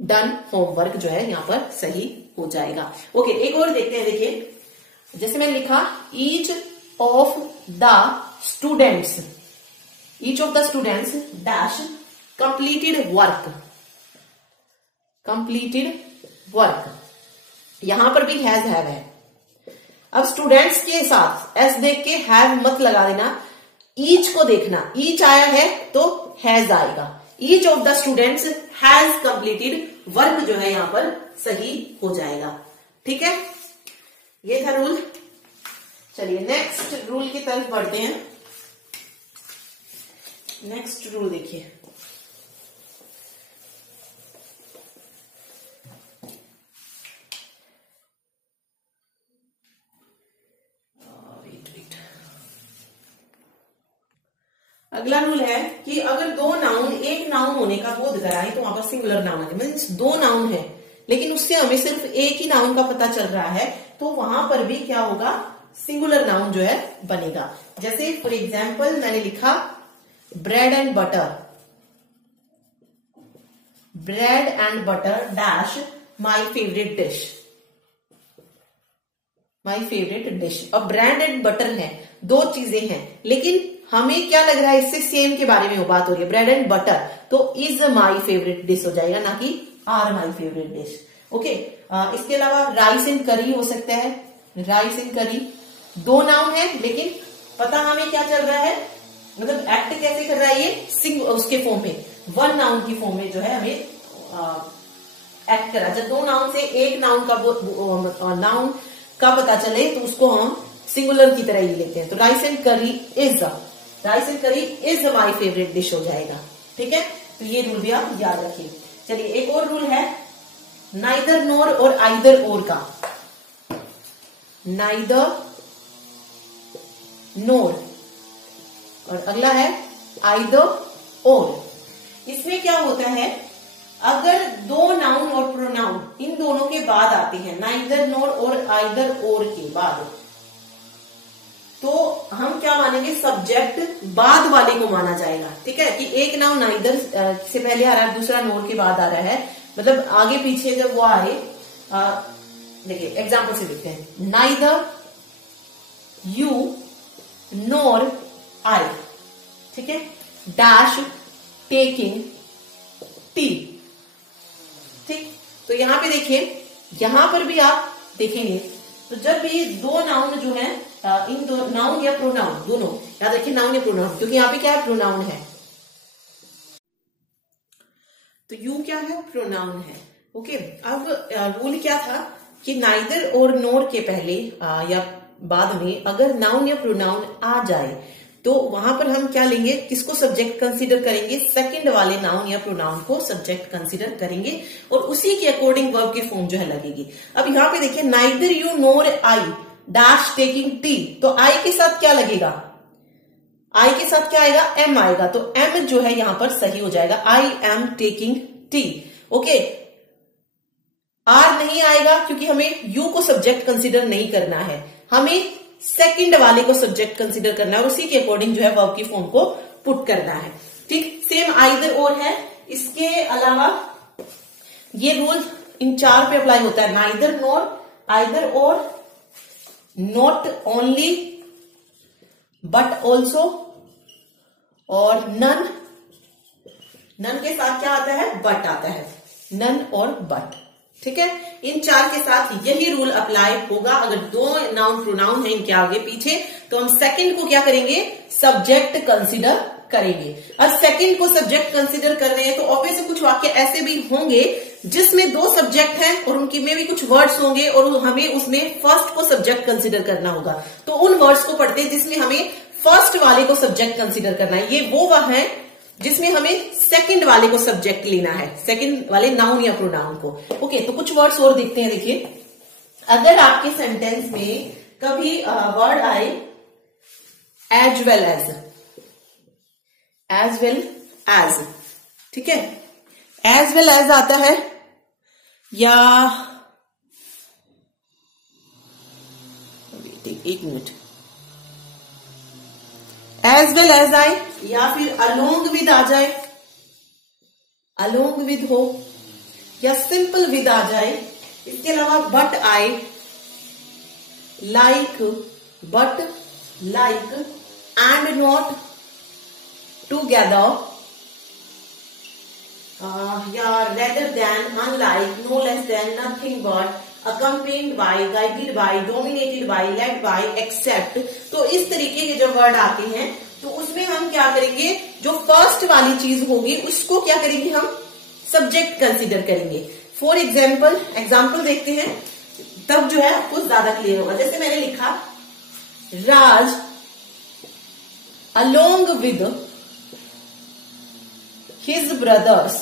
done homework जो है यहां पर सही हो जाएगा। ओके, एक और देखते हैं। देखिए जैसे मैंने लिखा each of the students, each of the students dash completed work, completed work, यहां पर भी हैज हैव है। अब स्टूडेंट्स के साथ एस देख के हैव मत लगा देना, ईच को देखना, ईच आया है तो हैज आएगा। Each of the students has completed work जो है यहां पर सही हो जाएगा, ठीक है, ये था रूल। चलिए नेक्स्ट रूल की तरफ बढ़ते हैं। नेक्स्ट रूल देखिए, अगला रूल है कि अगर दो नाउन एक नाउन होने का बोध कराए तो वहां पर सिंगुलर नाउन है, मीन्स दो नाउन है लेकिन उससे हमें सिर्फ एक ही नाउन का पता चल रहा है, तो वहां पर भी क्या होगा, सिंगुलर नाउन जो है बनेगा। जैसे फॉर एग्जाम्पल मैंने लिखा bread and butter, bread and butter dash my favourite dish, my favourite dish. अब ब्रेड एंड बटर है, दो चीजें हैं, लेकिन हमें क्या लग रहा है, इससे सेम के बारे में बात हो रही है, ब्रेड एंड बटर, तो इज माई फेवरेट डिश हो जाएगा, ना कि are my favourite dish. Okay, इसके अलावा राइस एंड करी हो सकता है, राइस एंड करी, दो नाउन है लेकिन पता हमें क्या चल रहा है, मतलब एक्ट कैसे कर रहा है ये, उसके फॉर्म में, वन नाउन की फॉर्म में जो है हमें एक्ट करा। जब दो नाउन से एक नाउन का पता चले तो उसको हम सिंगुलर की तरह ही लेते हैं। तो राइस एंड करी इज, राइस एंड करी इज माई फेवरेट डिश हो जाएगा, ठीक है, तो ये रूल भी आप याद रखिए। चलिए एक और रूल है नाइदर नोर और आइदर और का, नाइदर नोर और अगला है आइदर और। इसमें क्या होता है, अगर दो नाउन और प्रोनाउन इन दोनों के बाद आते हैं, नाइदर नोर और आइदर और के बाद, तो हम क्या मानेंगे, सब्जेक्ट बाद वाले को माना जाएगा, ठीक है, कि एक नाउन नाइदर से पहले आ रहा है, दूसरा नोर के बाद आ रहा है, मतलब आगे पीछे जब वो आए, देखिए एग्जाम्पल से देखते हैं, नाइदर यू नोर आई, ठीक है, डैश टेकिंग टी, ठीक। तो यहां पे देखिए, यहां पर भी आप देखेंगे तो जब भी दो नाउन जो है, इन दो नाउन या प्रोनाउन दोनों, याद रखिए नाउन या प्रोनाउन, क्योंकि यहाँ पे क्या है, प्रोनाउन है, तो यू क्या है, प्रोनाउन है। ओके, अब रूल क्या था कि नाइदर और नोर के पहले या बाद में अगर नाउन या प्रोनाउन आ जाए तो वहां पर हम क्या लेंगे, किसको सब्जेक्ट कंसीडर करेंगे, सेकंड वाले नाउन या प्रोनाउन को सब्जेक्ट कंसीडर करेंगे और उसी के अकॉर्डिंग वर्ब की फॉर्म जो है लगेगी। अब यहाँ पे देखिए neither you NOR I dash taking tea, तो आई के साथ क्या लगेगा, आई के साथ क्या आएगा, एम आएगा, तो एम जो है यहां पर सही हो जाएगा, I am taking tea. Okay, are नहीं आएगा क्योंकि हमें यू को सब्जेक्ट कंसीडर नहीं करना है, हमें सेकंड वाले को सब्जेक्ट कंसीडर करना है और उसी के अकॉर्डिंग जो है वर्ब की फॉर्म को पुट करना है, ठीक। सेम आइदर और है, इसके अलावा ये रूल इन चार पे अप्लाई होता है, नाइदर नोर, आइदर और, नॉट ओनली बट ऑल्सो और नन, नन के साथ क्या आता है, बट आता है, नन और बट, ठीक है, इन 4 के साथ यही रूल अप्लाई होगा। अगर 2 नाउन प्रोनाउन है इनके आगे पीछे तो हम सेकंड को क्या करेंगे, सब्जेक्ट कंसीडर करेंगे। और सेकंड को सब्जेक्ट कंसीडर कर रहे हैं तो ऑब्वियसली कुछ वाक्य ऐसे भी होंगे जिसमें 2 सब्जेक्ट हैं और उनकी में भी कुछ वर्ड्स होंगे और हमें उसमें फर्स्ट को सब्जेक्ट कंसीडर करना होगा। तो उन वर्ड्स को पढ़ते हैं जिसमें हमें फर्स्ट वाले को सब्जेक्ट कंसीडर करना है। ये वो वह है जिसमें हमें सेकंड वाले को सब्जेक्ट लेना है, सेकंड वाले नाउन या प्रोनाउन को। ओके, तो कुछ वर्ड्स और देखते हैं। देखिए, अगर आपके सेंटेंस में कभी वर्ड आए एज वेल एज, ठीक है, एज वेल एज आता है या एक मिनट, एज वेल एज आए या फिर अलोंग विद आ जाए, अलोंग विद हो या सिंपल विद आ जाए। इसके अलावा but I, like, but, like, and not, together, या rather than, unlike, no less than, nothing but, accompanied by, guided by, dominated by, led by, except। तो इस तरीके के जो वर्ड आते हैं तो उसमें हम क्या करेंगे, जो फर्स्ट वाली चीज होगी उसको क्या करेंगे, हम सब्जेक्ट कंसीडर करेंगे। फॉर एग्जाम्पल देखते हैं, तब जो है आपको ज्यादा क्लियर होगा। जैसे मैंने लिखा, Raj along with his brothers,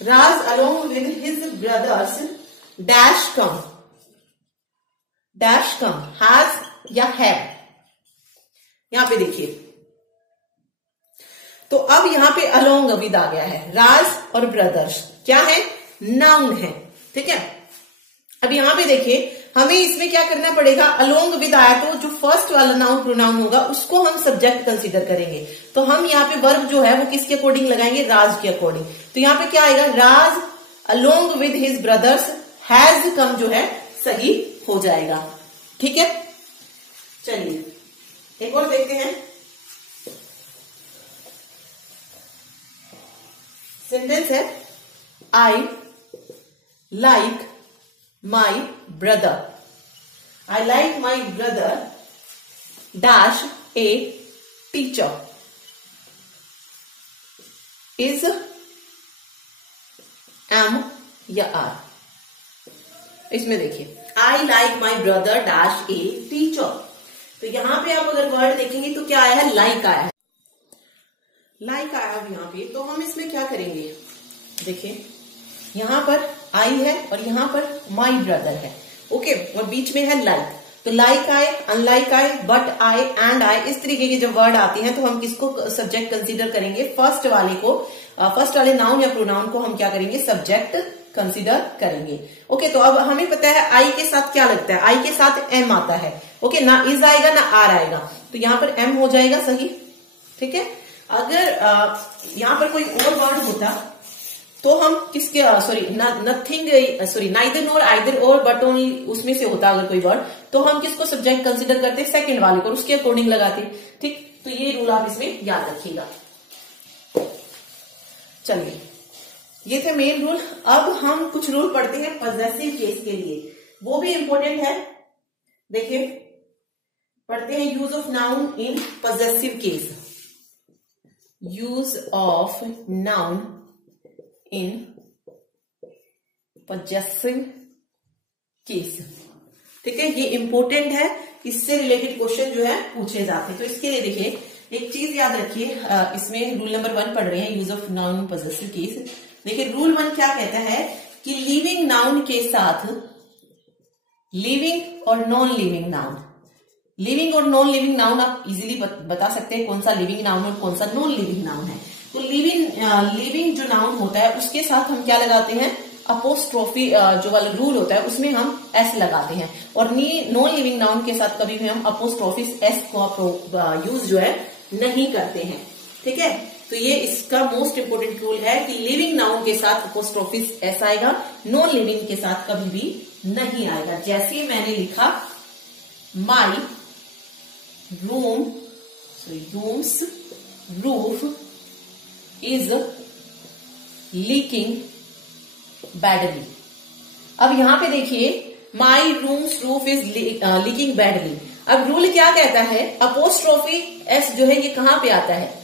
Raj along with his brothers dash come, dash come, has या हैव। यहां पे देखिए, तो अब यहां पे अलोंग विद आ गया है। राज और ब्रदर्स क्या है, नाउन है, ठीक है। अब यहां पे देखिए, हमें इसमें क्या करना पड़ेगा, अलोंग विद आया तो जो फर्स्ट वाला नाउन प्रोनाउन होगा उसको हम सब्जेक्ट कंसीडर करेंगे। तो हम यहाँ पे वर्ब जो है वो किसके अकॉर्डिंग लगाएंगे, राज के अकॉर्डिंग। तो यहाँ पे क्या आएगा, Raj along with his brothers has come जो है सही हो जाएगा, ठीक है। चलिए एक और देखते हैं। सेंटेंस है, I like my brother, I like my brother dash a teacher, is am या आर। इसमें देखिए, I like my brother dash a teacher. तो यहां पे आप अगर वर्ड देखेंगे तो क्या आया है, लाइक आया है, लाइक आया है यहां पे। तो हम इसमें क्या करेंगे, देखिए यहां पर आई है और यहां पर माई ब्रदर है, ओके, और बीच में है लाइक। तो लाइक आए, अनलाइक आए, बट आए, एंड आए, इस तरीके के जब वर्ड आते हैं तो हम किसको सब्जेक्ट कंसीडर करेंगे, फर्स्ट वाले को, फर्स्ट वाले नाउन या प्रोनाउन को हम क्या करेंगे, सब्जेक्ट कंसीडर करेंगे। ओके, तो अब हमें पता है आई के साथ क्या लगता है, आई के साथ एम आता है, ओके, ना इज आएगा ना आर आएगा, तो यहां पर एम हो जाएगा सही, ठीक है। अगर यहां पर कोई और वर्ड होता तो हम किसके, नाइदर नोर आइदर और बट ओनली, उसमें से होता अगर कोई वर्ड तो हम किसको सब्जेक्ट कंसीडर करते, सेकंड वाले को, उसके अकॉर्डिंग लगाते, ठीक। तो ये रूल आप इसमें याद रखिएगा। चलिए, ये थे मेन रूल। अब हम कुछ रूल पढ़ते हैं पॉजेसिव केस के लिए, वो भी इंपॉर्टेंट है। देखिए, पढ़ते हैं use of noun in possessive case, use of noun in possessive case, ठीक है। ये इंपॉर्टेंट है, इससे रिलेटेड क्वेश्चन जो है पूछे जाते हैं। तो इसके लिए देखिए, एक चीज याद रखिए, इसमें रूल नंबर 1 पढ़ रहे हैं, use of noun in possessive case. देखिए, रूल 1 क्या कहता है कि लिविंग नाउन के साथ लिविंग और नॉन लिविंग नाउन, लिविंग और नॉन लिविंग नाउन आप इजीली बता सकते हैं कौन सा लिविंग नाउन और कौन सा नॉन लिविंग नाउन है। तो लिविंग जो नाउन होता है उसके साथ हम क्या लगाते हैं, अपोस्ट्रोफी जो वाला रूल होता है उसमें हम एस लगाते हैं, और नॉन लिविंग नाउन के साथ कभी भी हम अपोस्ट्रोफी एस को यूज जो है नहीं करते हैं, ठीक है। तो ये इसका मोस्ट इंपोर्टेंट रूल है कि लिविंग नाउन के साथ अपोस्ट्रोफी एस आएगा, नॉन लिविंग के साथ कभी भी नहीं आएगा। जैसे मैंने लिखा my room's roof is leaking badly. अब यहां पे देखिए my room's roof is leaking badly. अब रूल क्या कहता है, अपोस्ट्रोफी एस जो है ये कहां पे आता है,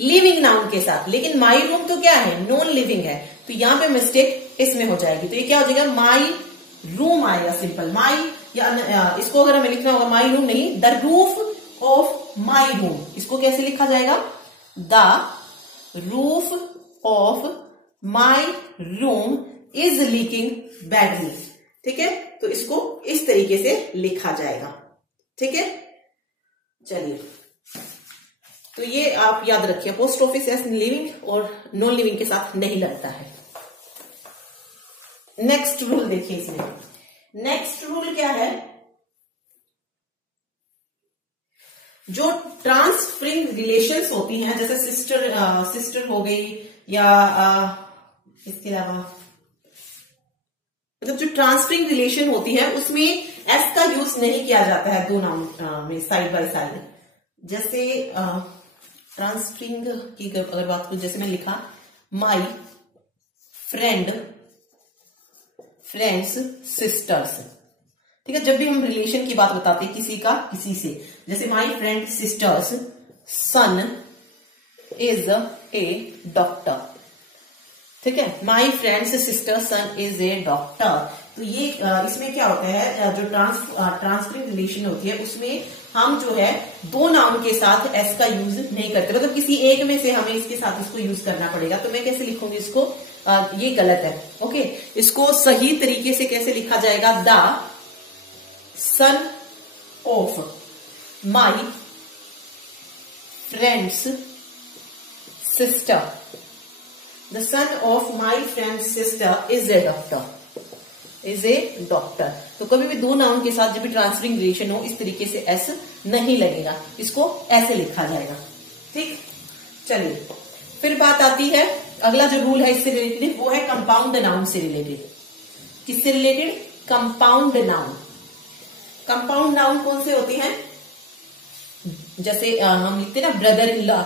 लिविंग नाउन के साथ, लेकिन माई रूम तो क्या है, नॉन लिविंग है, तो यहां पे मिस्टेक इसमें हो जाएगी। तो ये क्या हो जाएगा, माई रूम आएगा सिंपल, माई या इसको अगर हमें लिखना होगा माई रूम नहीं, the roof of my room, इसको कैसे लिखा जाएगा, the roof of my room is leaking badly. ठीक है, तो इसको इस तरीके से लिखा जाएगा। ठीक है, चलिए, तो ये आप याद रखिए, पोस्ट ऑफिस एस लिविंग और नॉन लिविंग के साथ नहीं लगता है। नेक्स्ट रूल देखिए, इसमें नेक्स्ट रूल क्या है, जो ट्रांसफरिंग रिलेशंस होती हैं, जैसे सिस्टर हो गई या इसके अलावा मतलब जो ट्रांसफरिंग रिलेशन होती है उसमें एस का यूज नहीं किया जाता है दो नाउन में साइड बाय साइड। जैसे ट्रांसफरिंग की अगर बात करूं, जैसे मैं लिखा माई फ्रेंड्स सिस्टर्स। ठीक है, जब भी हम रिलेशन की बात बताते हैं किसी का किसी से, जैसे my friend sister's son is a doctor. ठीक है, my friend's sister son is a doctor. तो ये इसमें क्या होता है, जो ट्रांसफरिंग रिलेशन होती है उसमें हम जो है दो नाउन के साथ एस का यूज नहीं करते, मतलब किसी एक में से हमें इसके साथ इसको यूज करना पड़ेगा। तो मैं कैसे लिखूंगी इसको, ये गलत है। ओके, इसको सही तरीके से कैसे लिखा जाएगा, the son of my friend's sister, the son of my friend sister is a doctor, is a doctor. तो कभी भी दो नाउन के साथ जब भी ट्रांसफरिंग रिलेशन हो इस तरीके से एस नहीं लगेगा, इसको ऐसे लिखा जाएगा। ठीक, चलिए फिर बात आती है, अगला जो रूल है इससे रिलेटेड वो है कंपाउंड नाउन से रिलेटेड। किससे related, compound noun. Compound noun कौन से होते हैं, जैसे हम लिखते हैं ना brother in law,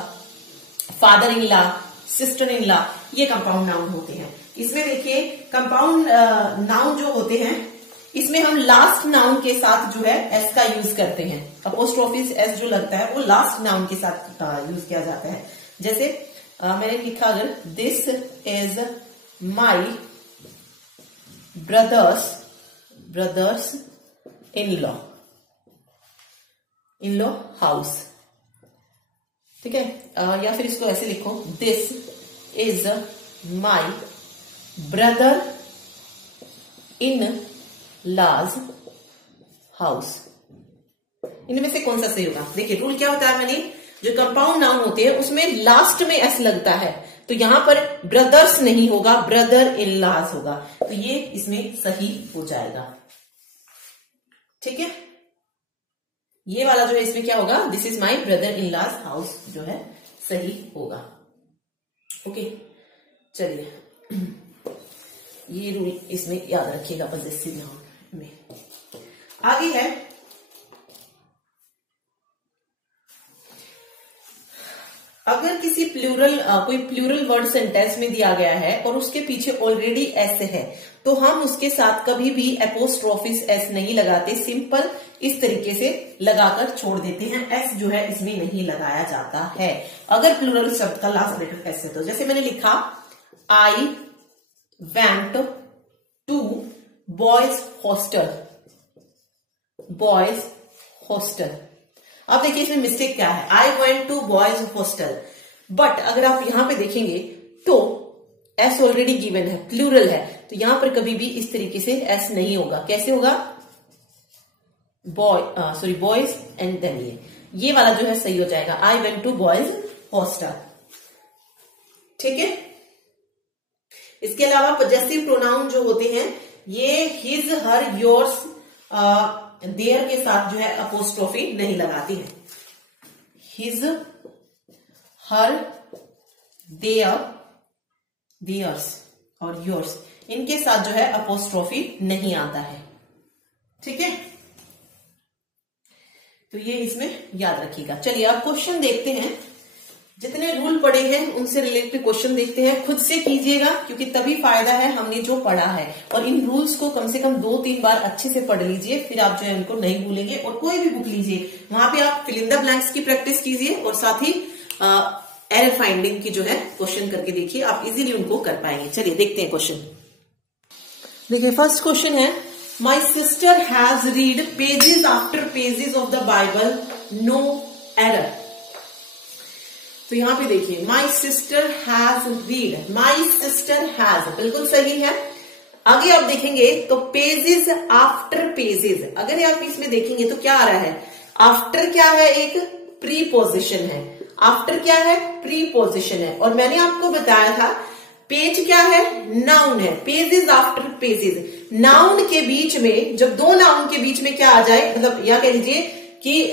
father in law, sister in law, ये कंपाउंड नाउन होते हैं। इसमें देखिए कंपाउंड नाउन जो होते हैं इसमें हम लास्ट नाउन के साथ जो है एस का यूज करते हैं। अपोस्ट्रोफिस एस जो लगता है वो लास्ट नाउन के साथ यूज किया जाता है। जैसे मैंने लिखा अगर this is my brother's in law house. ठीक है, या फिर इसको ऐसे लिखो, this is my brother in law's house. इनमें से कौन सा सही होगा, देखिए रूल क्या होता है, मैंने जो कंपाउंड नाउन होते हैं उसमें लास्ट में एस लगता है, तो यहां पर ब्रदर्स नहीं होगा, ब्रदर इन लॉज होगा, तो ये इसमें सही हो जाएगा। ठीक है, ये वाला जो है इसमें क्या होगा, this is my brother in law's house जो है सही होगा। ओके, चलिए ये रूल इसमें याद रखिएगा पॉजेसिव नाउन में। आगे है अगर किसी कोई प्लूरल वर्ड सेंटेंस में दिया गया है और उसके पीछे ऑलरेडी एस है तो हम उसके साथ कभी भी एपोस्ट्रोफिस एस नहीं लगाते, सिंपल इस तरीके से लगाकर छोड़ देते हैं, एस जो है इसमें नहीं लगाया जाता है अगर प्लूरल शब्द का लास्ट लेटर एस है। तो जैसे मैंने लिखा I went to boys hostel. अब देखिए इसमें मिस्टेक क्या है, I went to boys hostel, but अगर आप यहां पे देखेंगे तो एस ऑलरेडी गिवन है, प्लूरल है, तो यहां पर कभी भी इस तरीके से एस नहीं होगा। कैसे होगा, बॉयज एंड देन ये वाला जो है सही हो जाएगा, I went to boys hostel. ठीक है, इसके अलावा पॉजेसिव प्रोनाउन जो होते हैं ये हिज हर योर्स देयर के साथ जो है अपोस्ट्रोफी नहीं लगाती है। हिज हर देयर्स और योर्स इनके साथ जो है अपोस्ट्रोफी नहीं आता है। ठीक है, तो ये इसमें याद रखिएगा। चलिए अब क्वेश्चन देखते हैं। जितने रूल पढ़े हैं उनसे रिलेटेड क्वेश्चन देखते हैं, खुद से कीजिएगा क्योंकि तभी फायदा है हमने जो पढ़ा है। और इन रूल्स को कम से कम 2-3 बार अच्छे से पढ़ लीजिए, फिर आप जो है उनको नहीं भूलेंगे। और कोई भी बुक लीजिए, वहां पे आप फिल इन द ब्लैंक्स की प्रैक्टिस कीजिए और साथ ही एरर फाइंडिंग की जो है क्वेश्चन करके देखिए, आप इजीली उनको कर पाएंगे। चलिए देखते हैं क्वेश्चन। देखिए फर्स्ट क्वेश्चन है, my sister has read pages after pages of the Bible, no error. तो यहां पे देखिए my sister has read, my sister has बिल्कुल सही है। आगे आप देखेंगे तो पेजेस आफ्टर पेजेस, अगर आप इसमें देखेंगे तो क्या आ रहा है, आफ्टर क्या है, एक प्रीपोजिशन है। आफ्टर क्या है, प्रीपोजिशन है। और मैंने आपको बताया था पेज क्या है, नाउन है। पेजेस आफ्टर पेजेस, नाउन के बीच में, जब दो नाउन के बीच में क्या आ जाए, मतलब या कह लीजिए कि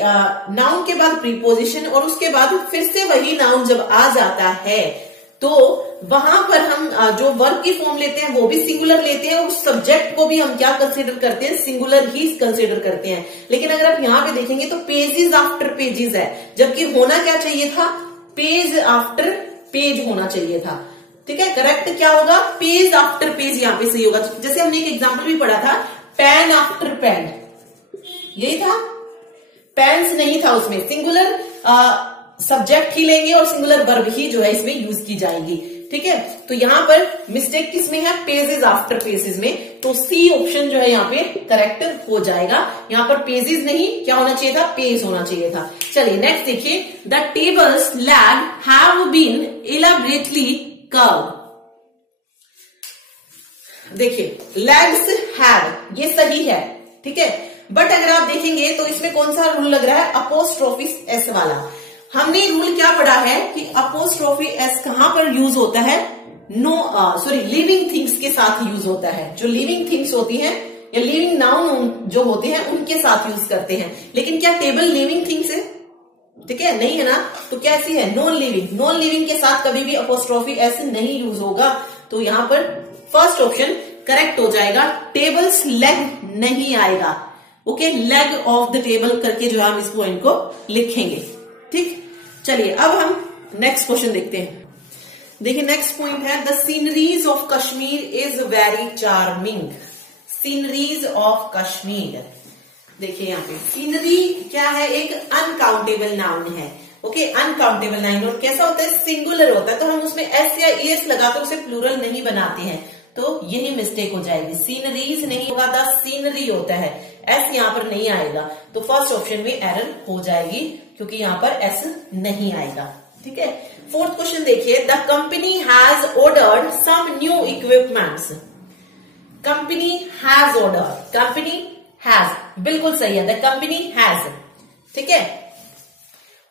नाउन के बाद प्रीपोजिशन और उसके बाद फिर से वही नाउन जब आ जाता है तो वहां पर हम जो वर्ब की फॉर्म लेते हैं वो भी सिंगुलर लेते हैं, उस सब्जेक्ट को भी हम क्या कंसीडर करते हैं, सिंगुलर ही कंसीडर करते हैं। लेकिन अगर आप यहां पे देखेंगे तो पेजेस आफ्टर पेजेस है, जबकि होना क्या चाहिए था, पेज आफ्टर पेज होना चाहिए था। ठीक है, करेक्ट क्या होगा, पेज आफ्टर पेज यहां पे सही होगा। जैसे हमने एक एग्जाम्पल भी पढ़ा था, पेन आफ्टर पेन, यही था, पेन्स नहीं था, उसमें सिंगुलर सब्जेक्ट ही लेंगे और सिंगुलर वर्ब ही जो है इसमें यूज की जाएगी। ठीक है, तो यहां पर मिस्टेक किसमें है, पेजेस आफ्टर पेजेस में। तो सी ऑप्शन जो है यहाँ पे करेक्ट हो जाएगा। यहां पर पेजेस नहीं, क्या होना चाहिए था, पेज होना चाहिए था। चलिए नेक्स्ट देखिए, the table's leg have been elaborately carved. देखिए लैग्स हैव, ये सही है, ठीक है, बट अगर आप देखेंगे तो इसमें कौन सा रूल लग रहा है, अपोस्ट्रोफी एस वाला। हमने रूल क्या पढ़ा है कि अपोस्ट्रोफी एस कहां पर यूज होता है, लिविंग थिंग्स के साथ यूज होता है। जो लिविंग थिंग्स होती हैं या लिविंग नाउन जो होते हैं उनके साथ यूज करते हैं। लेकिन क्या टेबल लिविंग थिंग्स है, ठीक है, नहीं है ना, तो कैसी है, नॉन लिविंग। नॉन लिविंग के साथ कभी भी अपोस्ट्रोफी एस नहीं यूज होगा। तो यहां पर फर्स्ट ऑप्शन करेक्ट हो जाएगा, टेबल्स लेग नहीं आएगा। Okay, leg of the table करके जो हम इस पॉइंट को लिखेंगे। ठीक, चलिए अब हम नेक्स्ट क्वेश्चन देखते हैं। देखिए नेक्स्ट पॉइंट है, the sceneries of Kashmir is very charming. Sceneries of Kashmir, देखिए यहाँ पे सीनरी क्या है, एक अनकाउंटेबल नाउन है। ओके, अनकाउंटेबल नाउन, और कैसा होता है, सिंगुलर होता है, तो हम उसमें एस या एस लगाकर उसे प्लूरल नहीं बनाते हैं, तो यही मिस्टेक हो जाएगी। सीनरीज नहीं होगा, द सीनरी होता है, एस यहाँ पर नहीं आएगा, तो फर्स्ट ऑप्शन में एरर हो जाएगी क्योंकि यहाँ पर एस नहीं आएगा। ठीक है, फोर्थ क्वेश्चन देखिए, the company has ordered some new equipments. Company has ordered, company has बिल्कुल सही है, द कंपनी हैज, ठीक है,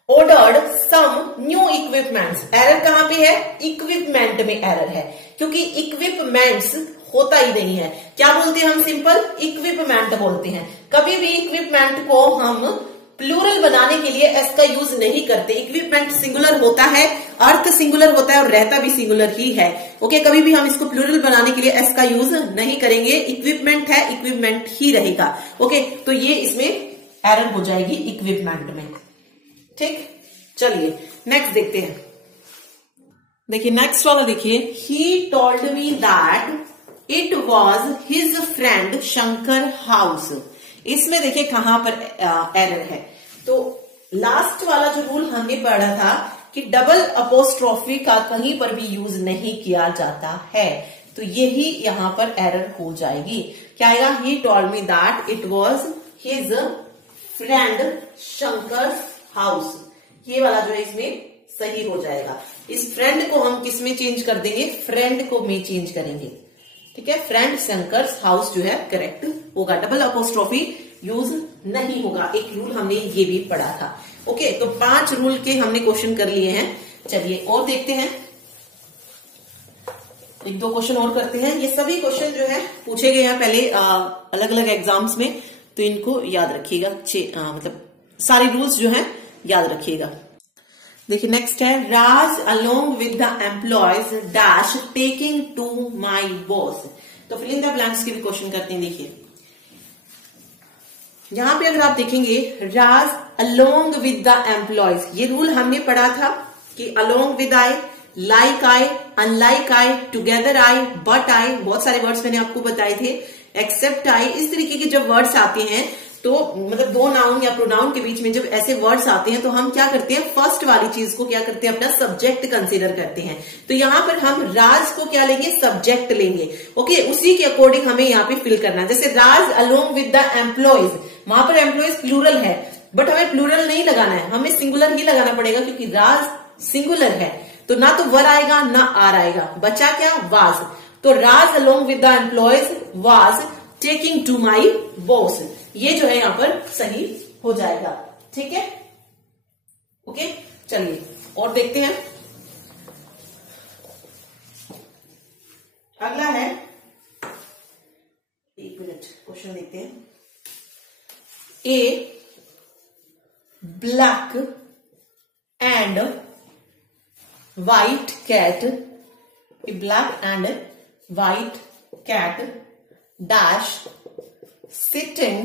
ordered some new equipments. Error कहां पे है, इक्विपमेंट में एरर है, क्योंकि इक्विपमेंट्स होता ही नहीं है। क्या बोलते हैं हम, सिंपल इक्विपमेंट बोलते हैं। कभी भी इक्विपमेंट को हम प्लूरल बनाने के लिए एस का यूज नहीं करते। इक्विपमेंट सिंगुलर होता है, अर्थ सिंगुलर होता है और रहता भी सिंगुलर ही है। ओके, कभी भी हम इसको प्लूरल बनाने के लिए एस का यूज नहीं करेंगे। इक्विपमेंट है, इक्विपमेंट ही रहेगा। ओके, तो ये इसमें एरर हो जाएगी इक्विपमेंट में। ठीक, चलिए नेक्स्ट देखते हैं। देखिए नेक्स्ट वाला देखिए, he told me that it was his friend Shankar house. इसमें देखिए कहां पर एरर है, तो लास्ट वाला जो रूल हमने पढ़ा था कि डबल अपोस्ट्रोफी का कहीं पर भी यूज नहीं किया जाता है, तो यही यहां पर एरर हो जाएगी। क्या आएगा, he told me that it was his friend Shankar house. ये वाला जो है इसमें सही हो जाएगा। इस फ्रेंड को हम किस में चेंज कर देंगे, फ्रेंड को में चेंज करेंगे। ठीक है, फ्रेंड शंकर्स हाउस जो है करेक्ट होगा, डबल अपोस्ट्रोफी यूज नहीं होगा। एक रूल हमने ये भी पढ़ा था। ओके, तो 5 रूल के हमने क्वेश्चन कर लिए हैं। चलिए और देखते हैं, 1-2 क्वेश्चन और करते हैं। ये सभी क्वेश्चन जो है पूछे गए हैं पहले अलग अलग एग्जाम्स में, तो इनको याद रखिएगा। मतलब सारे रूल्स जो है याद रखिएगा। देखिए नेक्स्ट है, Raj along with the employees dash taking to my boss. तो फिल इन द ब्लैंक्स के भी क्वेश्चन करते हैं। देखिए यहां पे अगर आप देखेंगे, राज अलोंग विद द एम्प्लॉयज, ये रूल हमने पढ़ा था कि along with I, like I, unlike I, together I, but I, बहुत सारे वर्ड्स मैंने आपको बताए थे, एक्सेप्ट आई, इस तरीके के जब वर्ड्स आते हैं तो मतलब दो नाउन या प्रोनाउन के बीच में जब ऐसे वर्ड्स आते हैं तो हम क्या करते हैं, फर्स्ट वाली चीज को क्या करते हैं, अपना सब्जेक्ट कंसीडर करते हैं। तो यहां पर हम राज को क्या लेंगे, सब्जेक्ट लेंगे। ओके, उसी के अकॉर्डिंग हमें यहाँ पे फिल करना है। जैसे राज अलोंग विद द एम्प्लॉयज, वहां पर एम्प्लॉयज प्लूरल है बट हमें प्लूरल नहीं लगाना है, हमें सिंगुलर ही लगाना पड़ेगा क्योंकि राज सिंगुलर है। तो ना तो वर आएगा ना आर आएगा, बचा क्या, वाज। तो Raj along with the employees was taking to my boss, ये जो है यहां पर सही हो जाएगा। ठीक है, ओके, चलिए और देखते हैं। अगला है, एक मिनट, क्वेश्चन देखते हैं। A black and white cat, a black and white cat dash sitting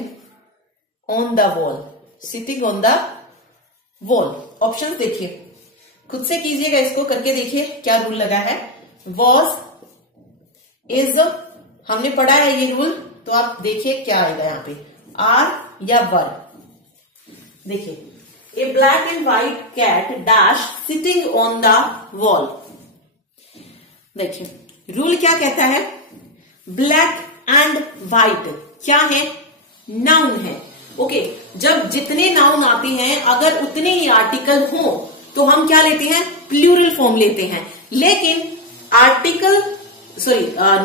on the wall, sitting on the wall। Option देखिए, खुद से कीजिएगा, इसको करके देखिए क्या रूल लगा है। was is, हमने पढ़ा है ये रूल, तो आप देखिए क्या आएगा यहाँ पे, आर या वर। देखिए, a black and white cat dash sitting on the wall. देखिए रूल क्या कहता है, ब्लैक एंड व्हाइट क्या है, नाउन है। ओके, जब जितने नाउन आते हैं अगर उतने ही आर्टिकल हो तो हम क्या लेते हैं, प्लूरल फॉर्म लेते हैं। लेकिन आर्टिकल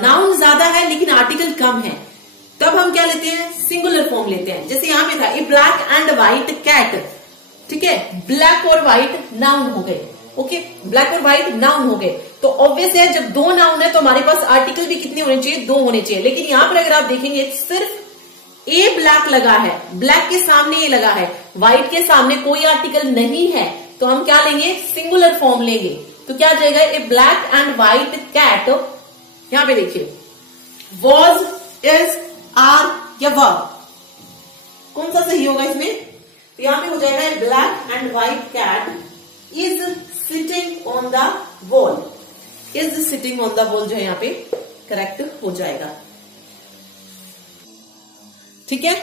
नाउन ज्यादा है लेकिन आर्टिकल कम है, तब हम क्या लेते हैं, सिंगुलर फॉर्म लेते हैं। जैसे यहां पे था ए ब्लैक एंड व्हाइट कैट, ठीक है, ब्लैक और व्हाइट नाउन हो गए। ओके, ब्लैक और व्हाइट नाउन हो गए, तो ऑब्वियस है जब दो नाउन है तो हमारे पास आर्टिकल भी कितने होने चाहिए, दो होने चाहिए। लेकिन यहां पर अगर आप देखेंगे सिर्फ ए ब्लैक लगा है, ब्लैक के सामने ए लगा है, व्हाइट के सामने कोई आर्टिकल नहीं है, तो हम क्या लेंगे, सिंगुलर फॉर्म लेंगे। तो क्या जाएगा, a black and white cat, यहां पे देखिए वॉज, इज, आर या वर, कौन सा सही होगा इसमें, तो यहां पे हो जाएगा a black and white cat is sitting on the wall, is sitting on the wall जो है यहाँ पे करेक्ट हो जाएगा। ठीक है,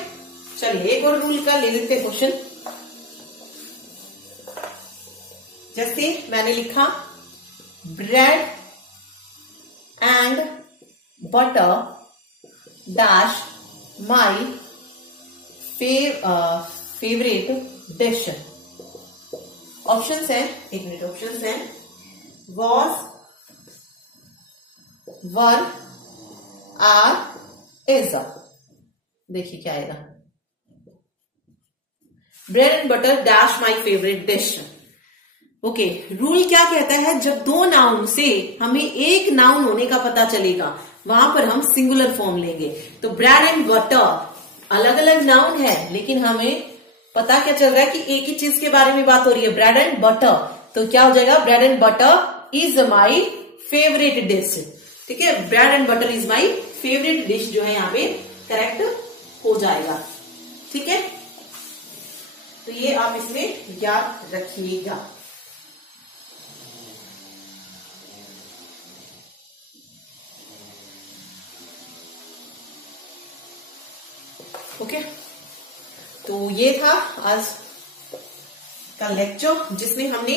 चलिए एक और रूल का ले लेते हैं क्वेश्चन। जैसे मैंने लिखा bread and butter dash my favourite dish. Options हैं, एक मिनट, ऑप्शंस हैं वॉज, वर, आर, इज। देखिए क्या आएगा, bread and butter dash my favourite dish. Okay, rule क्या कहता है, जब दो नाउन से हमें एक नाउन होने का पता चलेगा वहां पर हम सिंगुलर फॉर्म लेंगे। तो ब्रेड एंड बटर अलग अलग नाउन है लेकिन हमें पता क्या चल रहा है कि एक ही चीज के बारे में बात हो रही है, ब्रेड एंड बटर। तो क्या हो जाएगा, bread and butter is my favourite dish. ठीक है, bread and butter is my favourite dish जो है यहाँ पे करेक्ट हो जाएगा। ठीक है, तो ये आप इसमें याद रखिएगा। ओके, तो ये था आज का लेक्चर जिसमें हमने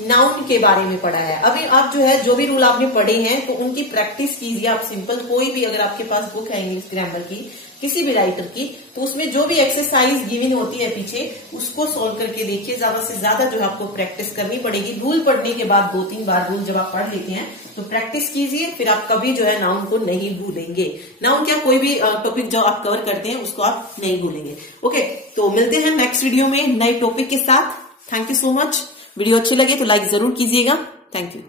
नाउन के बारे में पढ़ा है। अभी आप जो है जो भी रूल आपने पढ़े हैं तो उनकी प्रैक्टिस कीजिए आप। सिंपल कोई भी, अगर आपके पास बुक है इंग्लिश ग्रामर की किसी भी राइटर की, तो उसमें जो भी एक्सरसाइज गिवन होती है पीछे उसको सॉल्व करके देखिए। ज्यादा से ज्यादा जो है आपको प्रैक्टिस करनी पड़ेगी। रूल पढ़ने के बाद 2-3 बार रूल जब आप पढ़ लेते हैं तो प्रैक्टिस कीजिए, फिर आप कभी जो है नाउन को नहीं भूलेंगे। नाउन क्या, कोई भी टॉपिक जो आप कवर करते हैं उसको आप नहीं भूलेंगे। ओके, तो मिलते हैं नेक्स्ट वीडियो में नए टॉपिक के साथ। Thank you so much. Video अच्छी लगे तो लाइक जरूर कीजिएगा। Thank you.